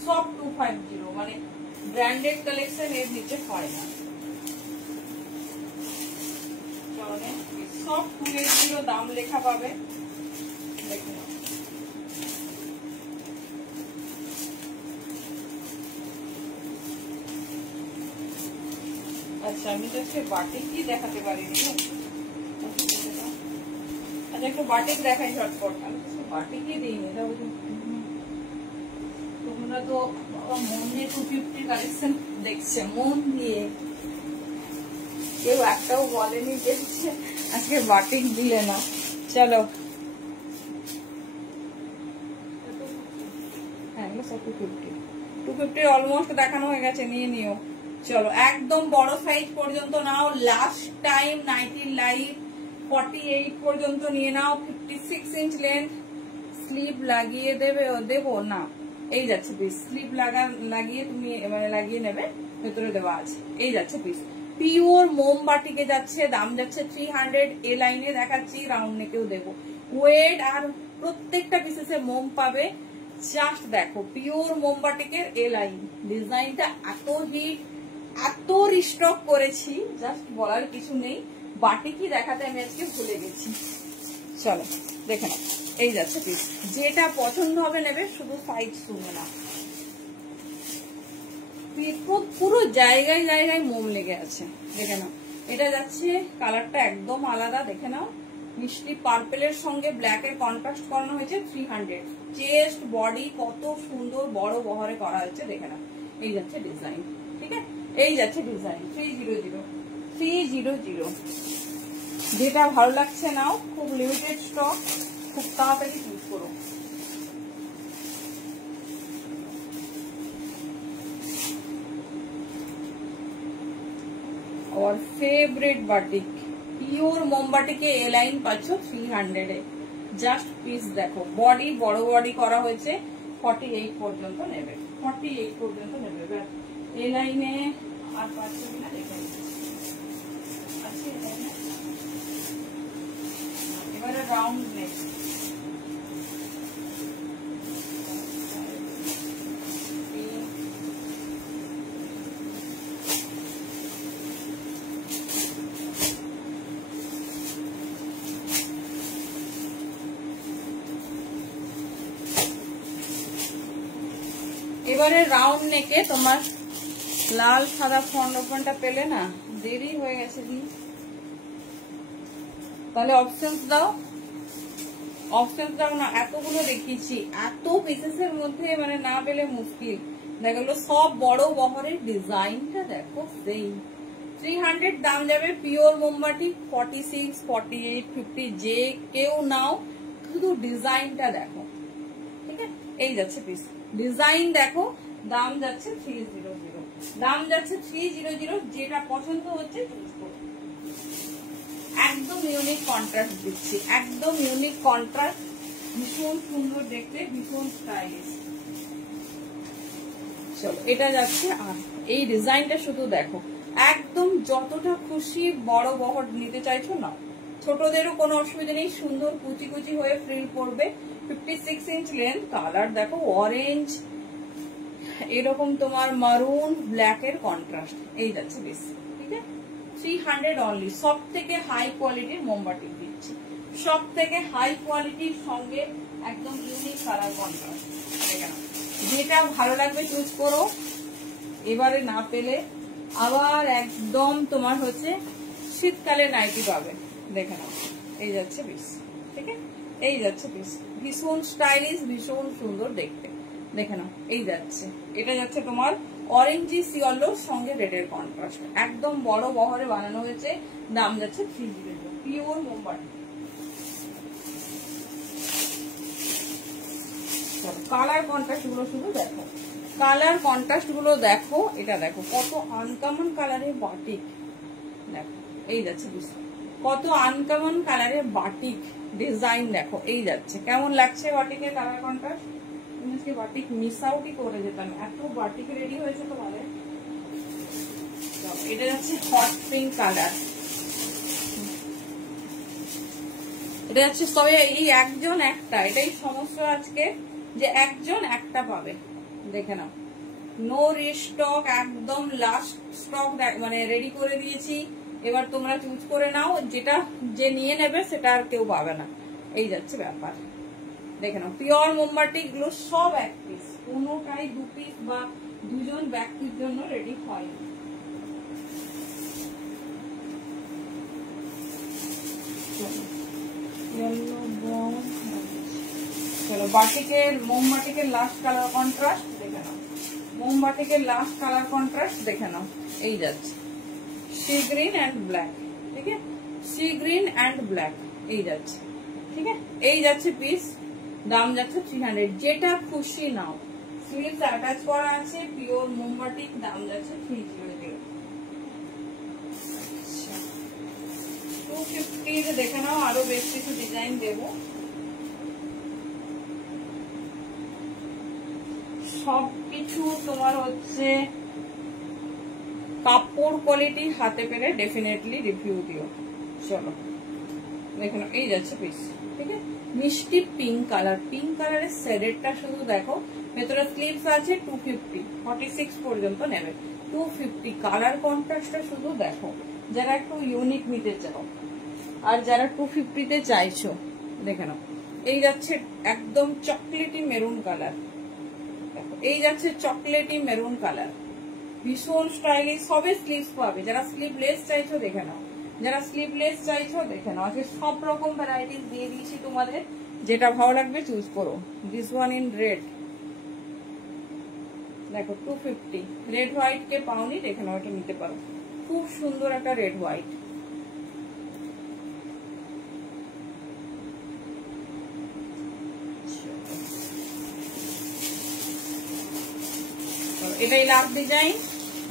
সব 250, মানে ব্র্যান্ডেড কালেকশন এর নিচে হয় না। সব 280 দাম লেখা পাবে, দেখে নাও। আচ্ছা, আমি তো আজকে বাটিক কি দেখাতে পারিনি। আচ্ছা, একটু বাটিক দেখাই ঝটপট। আমি তো বাটিকই দিইনি, তোমরা তো মন দিয়ে 250 কালেকশন দেখছে, মন দিয়ে। কেউ একটাও বলেনি যে আজকে বাটিক দিলে না। চলো, হ্যাঁ, 250 অলমোস্ট দেখানো হয়ে গেছে, নিয়ে নিও। চলো, একদম বড় সাইজ পর্যন্ত নাও। লাস্ট টাইম নাইটির লাইভ 48 পর্যন্ত নিয়ে নাও। 56 ইঞ্চ লেন্থ। স্লিভ লাগিয়ে দেবো না, এই যাচ্ছে পিস। স্লিভ লাগিয়ে তুমি মানে লাগিয়ে নেবে, ভেতরে দেওয়া আছে। এই যাচ্ছে পিস, পিওর মোমবাটিকে যাচ্ছে। দাম যাচ্ছে 300। এ লাইনে দেখাচ্ছি, রাউন্ড নেকেও দেবো। ওয়েট আর প্রত্যেকটা পিসেসে মোম পাবে। জাস্ট দেখো, পিওর মোমবাটিকের এ লাইন। ডিজাইনটা এত হিট, এত রিস্টক করেছি, জাস্ট বলার কিছু নেই। বাটিকই দেখাতে আমি আজকে ভুলে গেছি। চলো, দেখে নাও, এই যাচ্ছে পিস। যেটা পছন্দ হবে নেবে, শুধু সাইজ শুনে না। পুরো জায়গায় জায়গায় মোম লেগে আছে, দেখে নাও। এটা যাচ্ছে, কালারটা একদম আলাদা, দেখে নাও। মিষ্টি পার্পেলের সঙ্গে ব্ল্যাক এর কন্ট্রাস্ট করানো হয়েছে। 300। চেস্ট বডি কত সুন্দর বড় বহরে করা হয়েছে, দেখে নাও। এই যাচ্ছে ডিজাইন। ঠিক আছে, এই যাচ্ছে ডিজাইন। 300। যেটা ভালো লাগছে নাও, খুব লিমিটেড স্টক, খুব তাড়াতাড়ি চুজ করো। और फेवरेट बाटिक, পিওর মোমবাটিকে এ লাইন পাচ্ছ 300-এ। জাস্ট পিস দেখো, বডি বড় বডি করা হয়েছে। 48 পর্যন্ত নেবে, 48 পর্যন্ত নেবে। এ লাইনে আর পাচ্ছ কিনা দেখে আচ্ছা। এবারে রাউন্ড নেক। এবারে রাউন্ড নেকে তোমার লাল সাদা ফ্রন্ট ওপেনটা পেলে না, দেরি হয়ে গেছে। তাহলে অপশনস দাও, অপশনস দাও না, এতগুলো দেখিয়েছি, এত পিসেসের মধ্যে মানে না পেলে মুশকিল। দেখো সব বড় বহরের ডিজাইনটা দেখো, সেই 300 দাম যাবে। পিওর মোমবাটি 46, 48, 50 যে কেউ নাও, শুধু ডিজাইনটা দেখো। ঠিক আছে, এই যাচ্ছে পিস, ডিজাইন দেখো। দাম যাচ্ছে 300, দাম যাচ্ছে 300। যেটা পছন্দ হচ্ছে চুজ করো। একদম ইউনিক কন্ট্রাস্ট দিচ্ছি, একদম ইউনিক কন্ট্রাস্ট, ভীষণ সুন্দর দেখতে, ভীষণ স্টাইলিশ। চলো এটা যাচ্ছে। আর এই ডিজাইনটা শুধু দেখো, একদম যতটা খুশি বড় বহর নিতে চাইছো না, ছোটদেরও কোনো অসুবিধা নেই, সুন্দর কুচি কুচি হয়ে ফ্রিল পড়বে। 56 ইঞ্চ লেন্থ, কালার দেখো অরেঞ্জ, এরকম তোমার মারুন ব্ল্যাক এর কন্ট্রাস্ট, এই যাচ্ছে বেশ। ঠিক আছে, 300 অনলি। সব থেকে হাই কোয়ালিটির মোমবাতি দিচ্ছি, সব থেকে হাই কোয়ালিটির সঙ্গে একদম ইউনিক কালার কন্ট্রাস্ট। যেটা ভালো লাগবে চুজ করো। এবারে না পেলে আবার একদম তোমার হচ্ছে শীতকালে নাইটি পাবে, দেখে নাও। এই যাচ্ছে পিস, ঠিক আছে, এই যাচ্ছে পিস, ভীষণ স্টাইলিশ, ভীষণ সুন্দর দেখতে, দেখে নাও। এই যাচ্ছে, এটা যাচ্ছে তোমার অরেঞ্জি সিয়লোর সঙ্গে রেডের কন্ট্রাস্ট, একদম বড় বহরে বানানো হয়েছে। দাম যাচ্ছে 300, পিওর মোমবাতি। কালার কন্ট্রাস্ট গুলো শুধু দেখো, কালার কন্ট্রাস্ট গুলো দেখো। এটা দেখো কত আনকমন কালারের বাটিক, দেখো এই যাচ্ছে কত আনকমন কালারের বাটিক ডিজাইন দেখো। এই যাচ্ছে, কেমন লাগছে বাটিকের কালার কন্ট্রাস্ট? বাটিক মিস আউটই করে যেতাম, এত বাটিক রেডি হয়েছে তোমাদের। এটা যাচ্ছে হট পিঙ্ক কালার, এটা যাচ্ছে সবাই এই একজন একটা, এটাই সমস্যা আজকে যে একজন একটা পাবে, দেখে নাও। নো রিস্টক, একদম লাস্ট স্টক মানে রেডি করে দিয়েছি। এবার তোমরা চুজ করে নাও, যেটা যে নিয়ে নেবে সেটা আর কেউ পাবে না। এই যাচ্ছে ব্যাপার, দেখে নাও। পিওর মোমবাতি গুলো সব এক পিস, কোনোটাই 2 পিস বা 2 জন ব্যক্তির জন্য রেডি হয়নি। চলো বাটিকের মোমবাতিকের লাস্ট কালার কন্ট্রাস্ট দেখে নাও, মোমবাতিকের লাস্ট কালার কন্ট্রাস্ট দেখে নাও। এই যাচ্ছে সি গ্রিন অ্যান্ড ব্ল্যাক, ঠিক আছে, সি গ্রিন অ্যান্ড ব্ল্যাক, এই যাচ্ছে। ঠিক আছে, এই যাচ্ছে পিস, দাম যাচ্ছে 300। যেটা খুশি নাও, স্লিভস অ্যাটাচ করা আছে, পিওর মোমবাতিক, দাম যাচ্ছে 300। 250 দেখে নাও, আরো বেশ কিছু ডিজাইন দেবো। সবকিছু তোমার হচ্ছে কাপড় কোয়ালিটি, হাতে পেলে ডেফিনেটলি রিভিউ দিও। চলো দেখে নাও, এই যাচ্ছে পিস। ঠিক আছে, মিষ্টি পিঙ্ক কালার, পিঙ্ক কালারের শেডেরটা শুধু দেখো। ভেতরে স্লিভস আছে, 250, 46 পর্যন্ত নেবে। 250 কালার কন্ট্রাস্টটা শুধু দেখো, যারা একটু ইউনিক নিতে চাও আর যারা 250-তে চাইছো, দেখে নাও। এই যাচ্ছে একদম চকলেটি মেরুন কালার, এই যাচ্ছে চকলেটি মেরুন কালার, ভীষণ স্টাইলিশ। সবে স্লিভস পাবে, যারা স্লিভলেস চাইছো দেখে নাও, যারা স্লিভলেস চাইছো দেখে নাও। আজকে সব রকম ভ্যারাইটিস দিয়ে দিয়েছি তোমাদের, যেটা ভালো লাগবে চুজ করো। দিস ওয়ান ইন রেড, দেখো 250, রেড হোয়াইট কে পাওনি, দেখে নাও, এটা নিতে পারো। খুব সুন্দর একটা রেড হোয়াইট। এটাই লাস্ট ডিজাইন,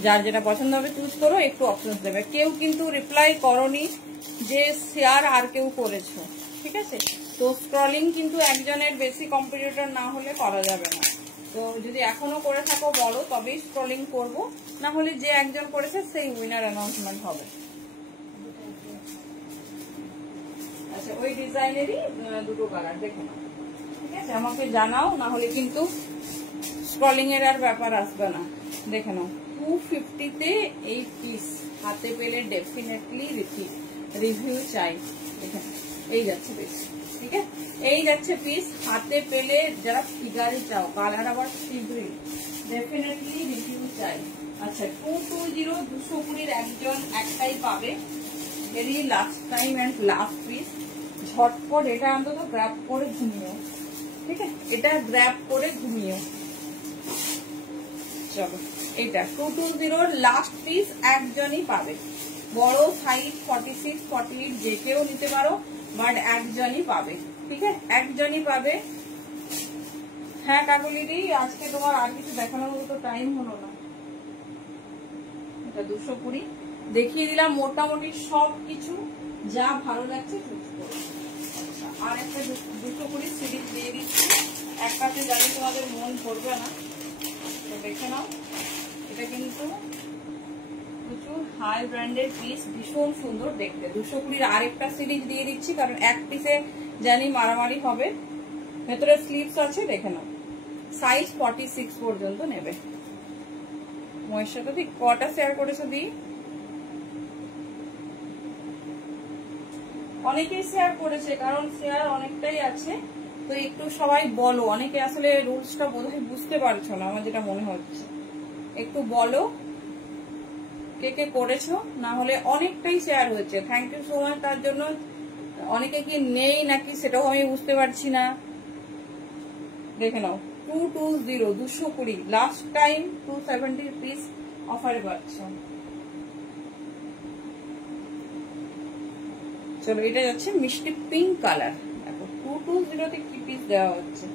যার যেটা পছন্দ হবে চুজ করো। একটু অপশনস দেবে। কেউ কিন্তু রিপ্লাই করনি যে শেয়ার আর কেউ করেছো, ঠিক আছে? তো স্ক্রলিং কিন্তু একজনের বেশি কম্পিটিটর না হলে করা যাবে না। তো যদি এখনো করে থাকো বলো, তবেই স্ক্রলিং করব, না হলে যে একজন করেছে সেই উইনার অ্যানাউন্সমেন্ট হবে। আচ্ছা, ওই ডিজাইনেরই দুটো কালার দেখে নাও, ঠিক আছে? আমাকে জানাও, না হলে কিন্তু স্ক্রলিং এর আর ব্যাপার আসবে না। দেখে নাও, 250-তে এই পিস হাতে পেলে ডেফিনেটলি রিভিউ চাই। দেখে এই যাচ্ছে পিস, ঠিক আছে, এই যাচ্ছে পিস হাতে পেলে। যারা ফিগারে চাও, কালার আবার সি গ্রিন, ডেফিনেটলি রিভিউ চাই। আচ্ছা 220 220 একজন একটাই পাবে, very last time and last piece. ঝটপট এটা অন্তত গ্র্যাব করে ঘুমিও, ঠিক আছে, এটা গ্র্যাব করে ঘুমিও। চলো এটা 220 লাস্ট পিস একজনই পাবে। বড় সাইজ 46 48 যে কেউ নিতে পারো, বাট একজনই পাবে, ঠিক আছে, একজনই পাবে। হ্যাঁ কাকুলিদি, আজকে তোমার আর কিছু দেখানোর মতো টাইম হলো না। এটা 220 দেখিয়ে দিলাম মোটামুটি সবকিছু, যা ভালো লাগছে চুজ করো। আচ্ছা আর একটা 220 সিরিজ দিয়ে দিচ্ছি, একটাতে জানি তোমাদের মন ভরবে না, তো দেখে নাও। এটা কিন্তু প্রচুর হাই ব্র্যান্ডের পিস, ভীষণ সুন্দর দেখতে। 220 আরেকটা সিরিজ দিয়ে দিচ্ছি, কারণ এক পিসে জানি মারামারি হবে। ভেতরে স্লিভস আছে, দেখে নাও। সাইজ 46 পর্যন্ত নেবে। ময়ের সাথে ঠিক কটা শেয়ার করেছো দি? অনেকেই শেয়ার করেছে, কারণ শেয়ার অনেকটাই আছে, তো একটু সবাই বলো। অনেকে আসলে রুলসটা বোধহয় বুঝতে পারছো না, আমার যেটা মনে হচ্ছে। একটু বলো কে কে করেছো, না হলে অনেকটাই শেয়ার হয়েছে। থ্যাংক ইউ সো মাচ তার জন্য। অনেকে কি নেই নাকি সেটাও আমি বুঝতে পারছি না। দেখে নাও 220 220 লাস্ট টাইম 270 পিস অফারে পাচ্ছ। চলো এটা যাচ্ছে মিষ্টি পিঙ্ক কালার। দেখো 220 তে কি পিস দেওয়া হচ্ছে।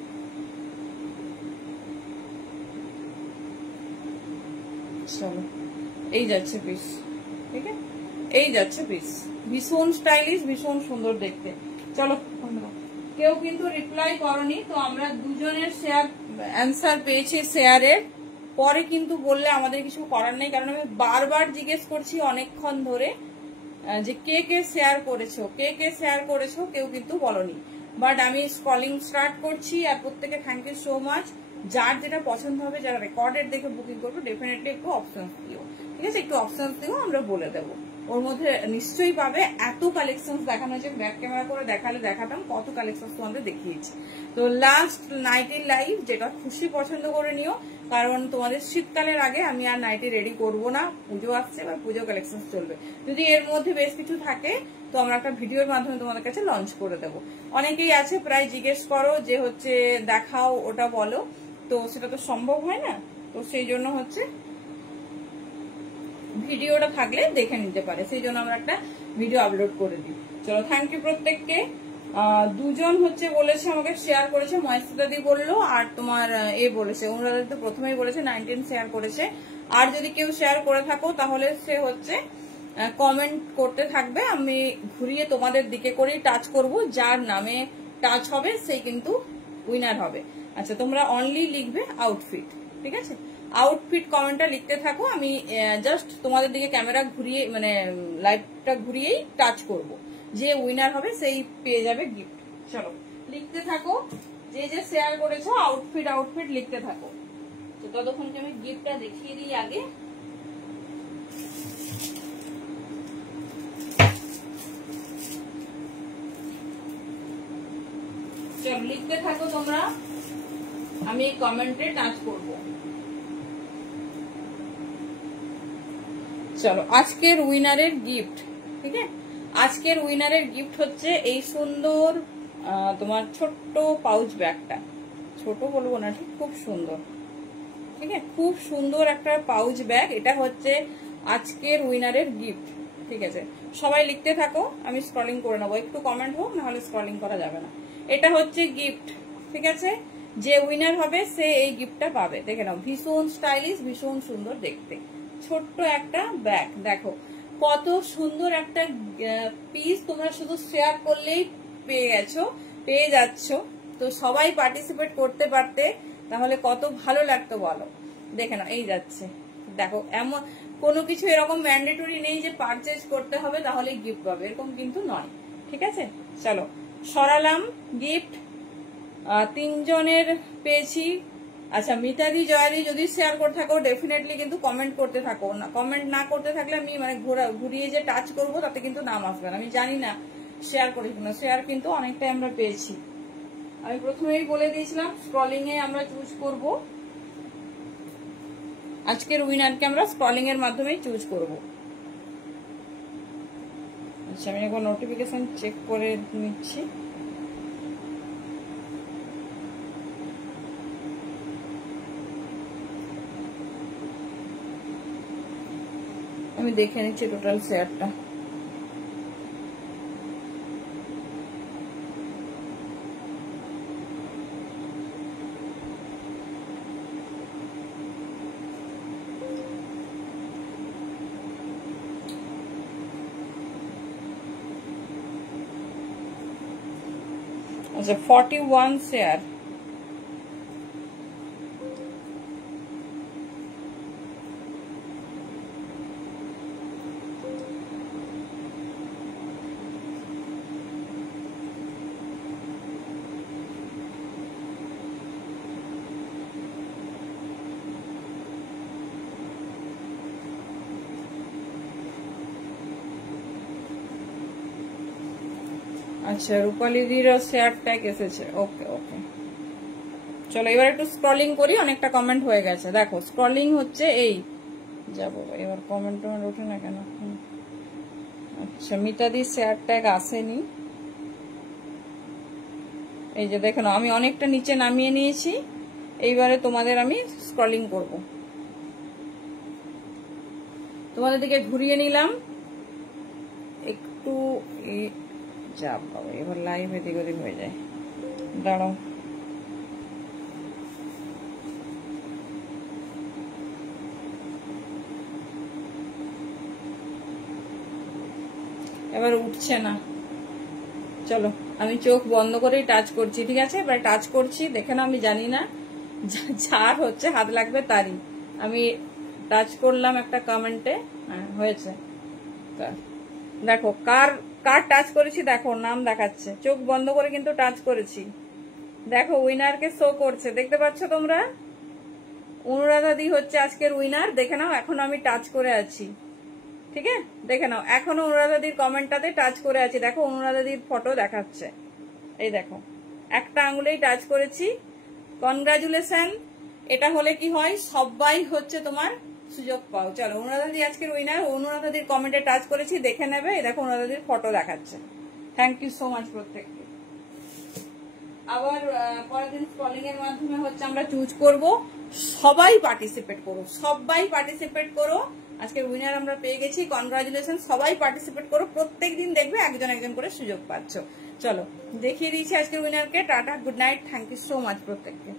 চলো এই যাচ্ছে পিস, ঠিক আছে, এই যাচ্ছে পিস। ভীষণ স্টাইলিশ, ভীষণ সুন্দর দেখতে। চলো কেউ কিন্তু রিপ্লাই করনি, তো আমরা দুজনের শেয়ার অ্যান্সার পেয়েছি শেয়ারের পরে, কিন্তু বললে আমাদের কিছু করার নেই, কারণ আমি বারবার জিজ্ঞেস করছি অনেকক্ষণ ধরে যে কে কে শেয়ার করেছো, কে কে শেয়ার করেছো, কেউ কিন্তু বলনি। বাট আমি স্ক্রলিং স্টার্ট করছি, আর প্রত্যেকে থ্যাংক ইউ সো মাচ। যার যেটা পছন্দ হবে, যারা রেকর্ডেড দেখে বুকিং করবো, ডেফিনেটলি একটু অপশন দিও, ঠিক আছে, একটু অপশন দিও, আমরা বলে দেবো। ওর মধ্যে নিশ্চয়ই পাবে। এত কালেকশন দেখানো হয়েছে, ব্যাক ক্যামেরা করে দেখালে দেখাতাম কত কালেকশন তোমাদের দেখিয়েছি। তো লাস্ট নাইটি লাইভ, যেটা খুশি পছন্দ করে নিও, কারণ তোমাদের শীতকালের আগে আমি আর নাইটি রেডি করবো না। পুজো আসছে, বা পুজো কালেকশন চলবে। যদি এর মধ্যে বেশ কিছু থাকে, তো আমরা একটা ভিডিওর মাধ্যমে তোমাদের কাছে লঞ্চ করে দেবো। অনেকেই আছে প্রায় জিজ্ঞেস করো যে হচ্ছে দেখাও, ওটা বলো, তো সেটা তো সম্ভব হয় না। তো সেই জন্য হচ্ছে ভিডিওটা থাকলে দেখে নিতে পারে, সেই জন্য আমরা একটা ভিডিও আপলোড করে দিই। চলো থ্যাংক ইউ প্রত্যেককে। দুজন হচ্ছে বলেছে, আমাকে শেয়ার করেছে, মহেশদাদি বললো, আর তোমার এ বলেছে, অনুরাধা তো প্রথমেই বলেছে 19 শেয়ার করেছে। আর যদি কেউ শেয়ার করে থাকো, তাহলে সে হচ্ছে কমেন্ট করতে থাকবে, আমি ঘুরিয়ে তোমাদের দিকে করেই টাচ করব। যার নামে টাচ হবে সেই কিন্তু উইনার হবে। আচ্ছা তোমরা অনলি লিখবে আউটফিট, ঠিক আছে, আউটফিট কমেন্টটা লিখতে থাকো। আমি জাস্ট তোমাদের দিকে ক্যামেরা ঘুরিয়ে, মানে লাইভটা ঘুরিয়েই টাচ করব। যে উইনার হবে সেই পেয়ে যাবে গিফট। চলো লিখতে থাকো, যে যে শেয়ার করেছো আউটফিট আউটফিট লিখতে থাকো। তো ততক্ষণকে আমি গিফটটা দেখিয়ে দিই আগে। চলো লিখতে থাকো তোমরা, আমি কমেন্টে টাচ করব। চলো আজকের উইনারের গিফট, ঠিক আছে, আজকের উইনারের গিফট হচ্ছে এই সুন্দর তোমার ছোট্ট পাউচ ব্যাগটা। ছোট বলবো না, ঠিক, খুব সুন্দর, ঠিক আছে, খুব সুন্দর একটা পাউচ ব্যাগ। এটা হচ্ছে আজকের উইনারের গিফট, ঠিক আছে। সবাই লিখতে থাকো, আমি স্ক্রলিং করে নেবো, একটু কমেন্ট হোক, নাহলে স্ক্রলিং করা যাবে না। এটা হচ্ছে গিফট, ঠিক আছে, যে উইনার হবে সে এই গিফটটা পাবে। দেখে নাও, ভীষণ স্টাইলিশ, ভীষণ সুন্দর দেখতে, ছোট্ট একটা ব্যাগ। দেখো কত সুন্দর একটা পিস, তোমরা শুধু শেয়ার করলেই পেয়ে যাচ্ছ। তো সবাই পার্টিসিপেট করতে পারতে, তাহলে কত ভালো লাগতো বলো। দেখে নাও, এই যাচ্ছে। দেখো এমন কোনো কিছু এরকম ম্যান্ডেটরি নেই যে পারচেজ করতে হবে তাহলে গিফট পাবে, এরকম কিন্তু নয়, ঠিক আছে। চলো সরালাম গিফট, 3 জনের পেয়েছি। আচ্ছা মিতাদি, জয়াদি যদি শেয়ার করে থাকো ডেফিনেটলি কিন্তু কমেন্ট করতে থাকো। না কমেন্ট না করতে থাকলে আমি মানে ঘুরিয়ে যে টাচ করবো তাতে কিন্তু নাম আসবে না। আমি জানি না শেয়ার করি কিনা, শেয়ার কিন্তু অনেকটাই আমরা পেয়েছি। আমি প্রথমেই বলে দিয়েছিলাম স্ক্রলিং এ আমরা চুজ করব। আজকের উইনারকে আমরা স্ক্রলিং এর মাধ্যমেই চুজ করব। আচ্ছা, আমি এখন নোটিফিকেশন চেক করে নিচ্ছি। আমি দেখে নিচ্ছি টোটাল শেয়ারটা। আচ্ছা, 41 শেয়ার। আচ্ছা, রূপালী দিরও শেয়ার ট্যাগ এসেছে। ওকে ওকে, চলো এবার একটু স্ক্রলিং করি। অনেকটা কমেন্ট হয়ে গেছে, দেখো স্ক্রলিং হচ্ছে। এই যাবো এবার, কমেন্ট টমেন্ট ওঠে না কেন? আচ্ছা, মিতাদির শেয়ার ট্যাগ আসেনি। এই যে দেখো, আমি অনেকটা নিচে নামিয়ে নিয়েছি। এইবারে তোমাদের আমি স্ক্রলিং করব, তোমাদের দিকে ঘুরিয়ে নিলাম একটু। যা বাবা, এবার লাইভ এদিক ওদিক হয়ে যায়, দাঁড়াও। এবার উঠছে না। চলো আমি চোখ বন্ধ করেই টাচ করছি, ঠিক আছে? এবার টাচ করছি, দেখে না, আমি জানি না যার হচ্ছে হাত লাগবে তারই। আমি টাচ করলাম একটা কমেন্টে, হ্যাঁ হয়েছে। দেখো কার কার টাচ করেছি, দেখো নাম দেখাচ্ছে। চোখ বন্ধ করে কিন্তু টাচ করেছি। দেখো উইনারকে শো করছে, দেখতে পাচ্ছ তোমরা? অনুরাধা দি হচ্ছে আজকের উইনার। দেখে নাও, এখন আমি টাচ করে আছি, ঠিক আছে? দেখে নাও, এখনো অনুরাধা দির কমেন্টটাতে টাচ করে আছি। দেখো অনুরাধা দির ফটো দেখাচ্ছে, এই দেখো একটা আঙুলেই টাচ করেছি। কনগ্রাচুলেশন। এটা হলে কি হয়, সবাই হচ্ছে তোমার সুযোগ পাও। চলো, অনুরাধা দি আজকের উইনার। অনুরাধা দির কমেন্টে টাচ করেছি, দেখে নেবে। এই দেখো অনুরাধা দির ফটো দেখাচ্ছে। থ্যাংক ইউ সো মাচ প্রত্যেককে। আবার পরের দিন স্ক্রলিং এর মাধ্যমে হচ্ছে আমরা চুজ করব। সবাই পার্টিসিপেট করো, সবাই পার্টিসিপেট করো। আজকের উইনার আমরা পেয়ে গেছি, কনগ্রাচুলেশন। সবাই পার্টিসিপেট করো, প্রত্যেকদিন দেখবে একজন একজন করে সুযোগ পাচ্ছ। চলো দেখিয়ে দিয়েছি আজকের উইনারকে। টাটা, good night, thank you so much প্রত্যেককে।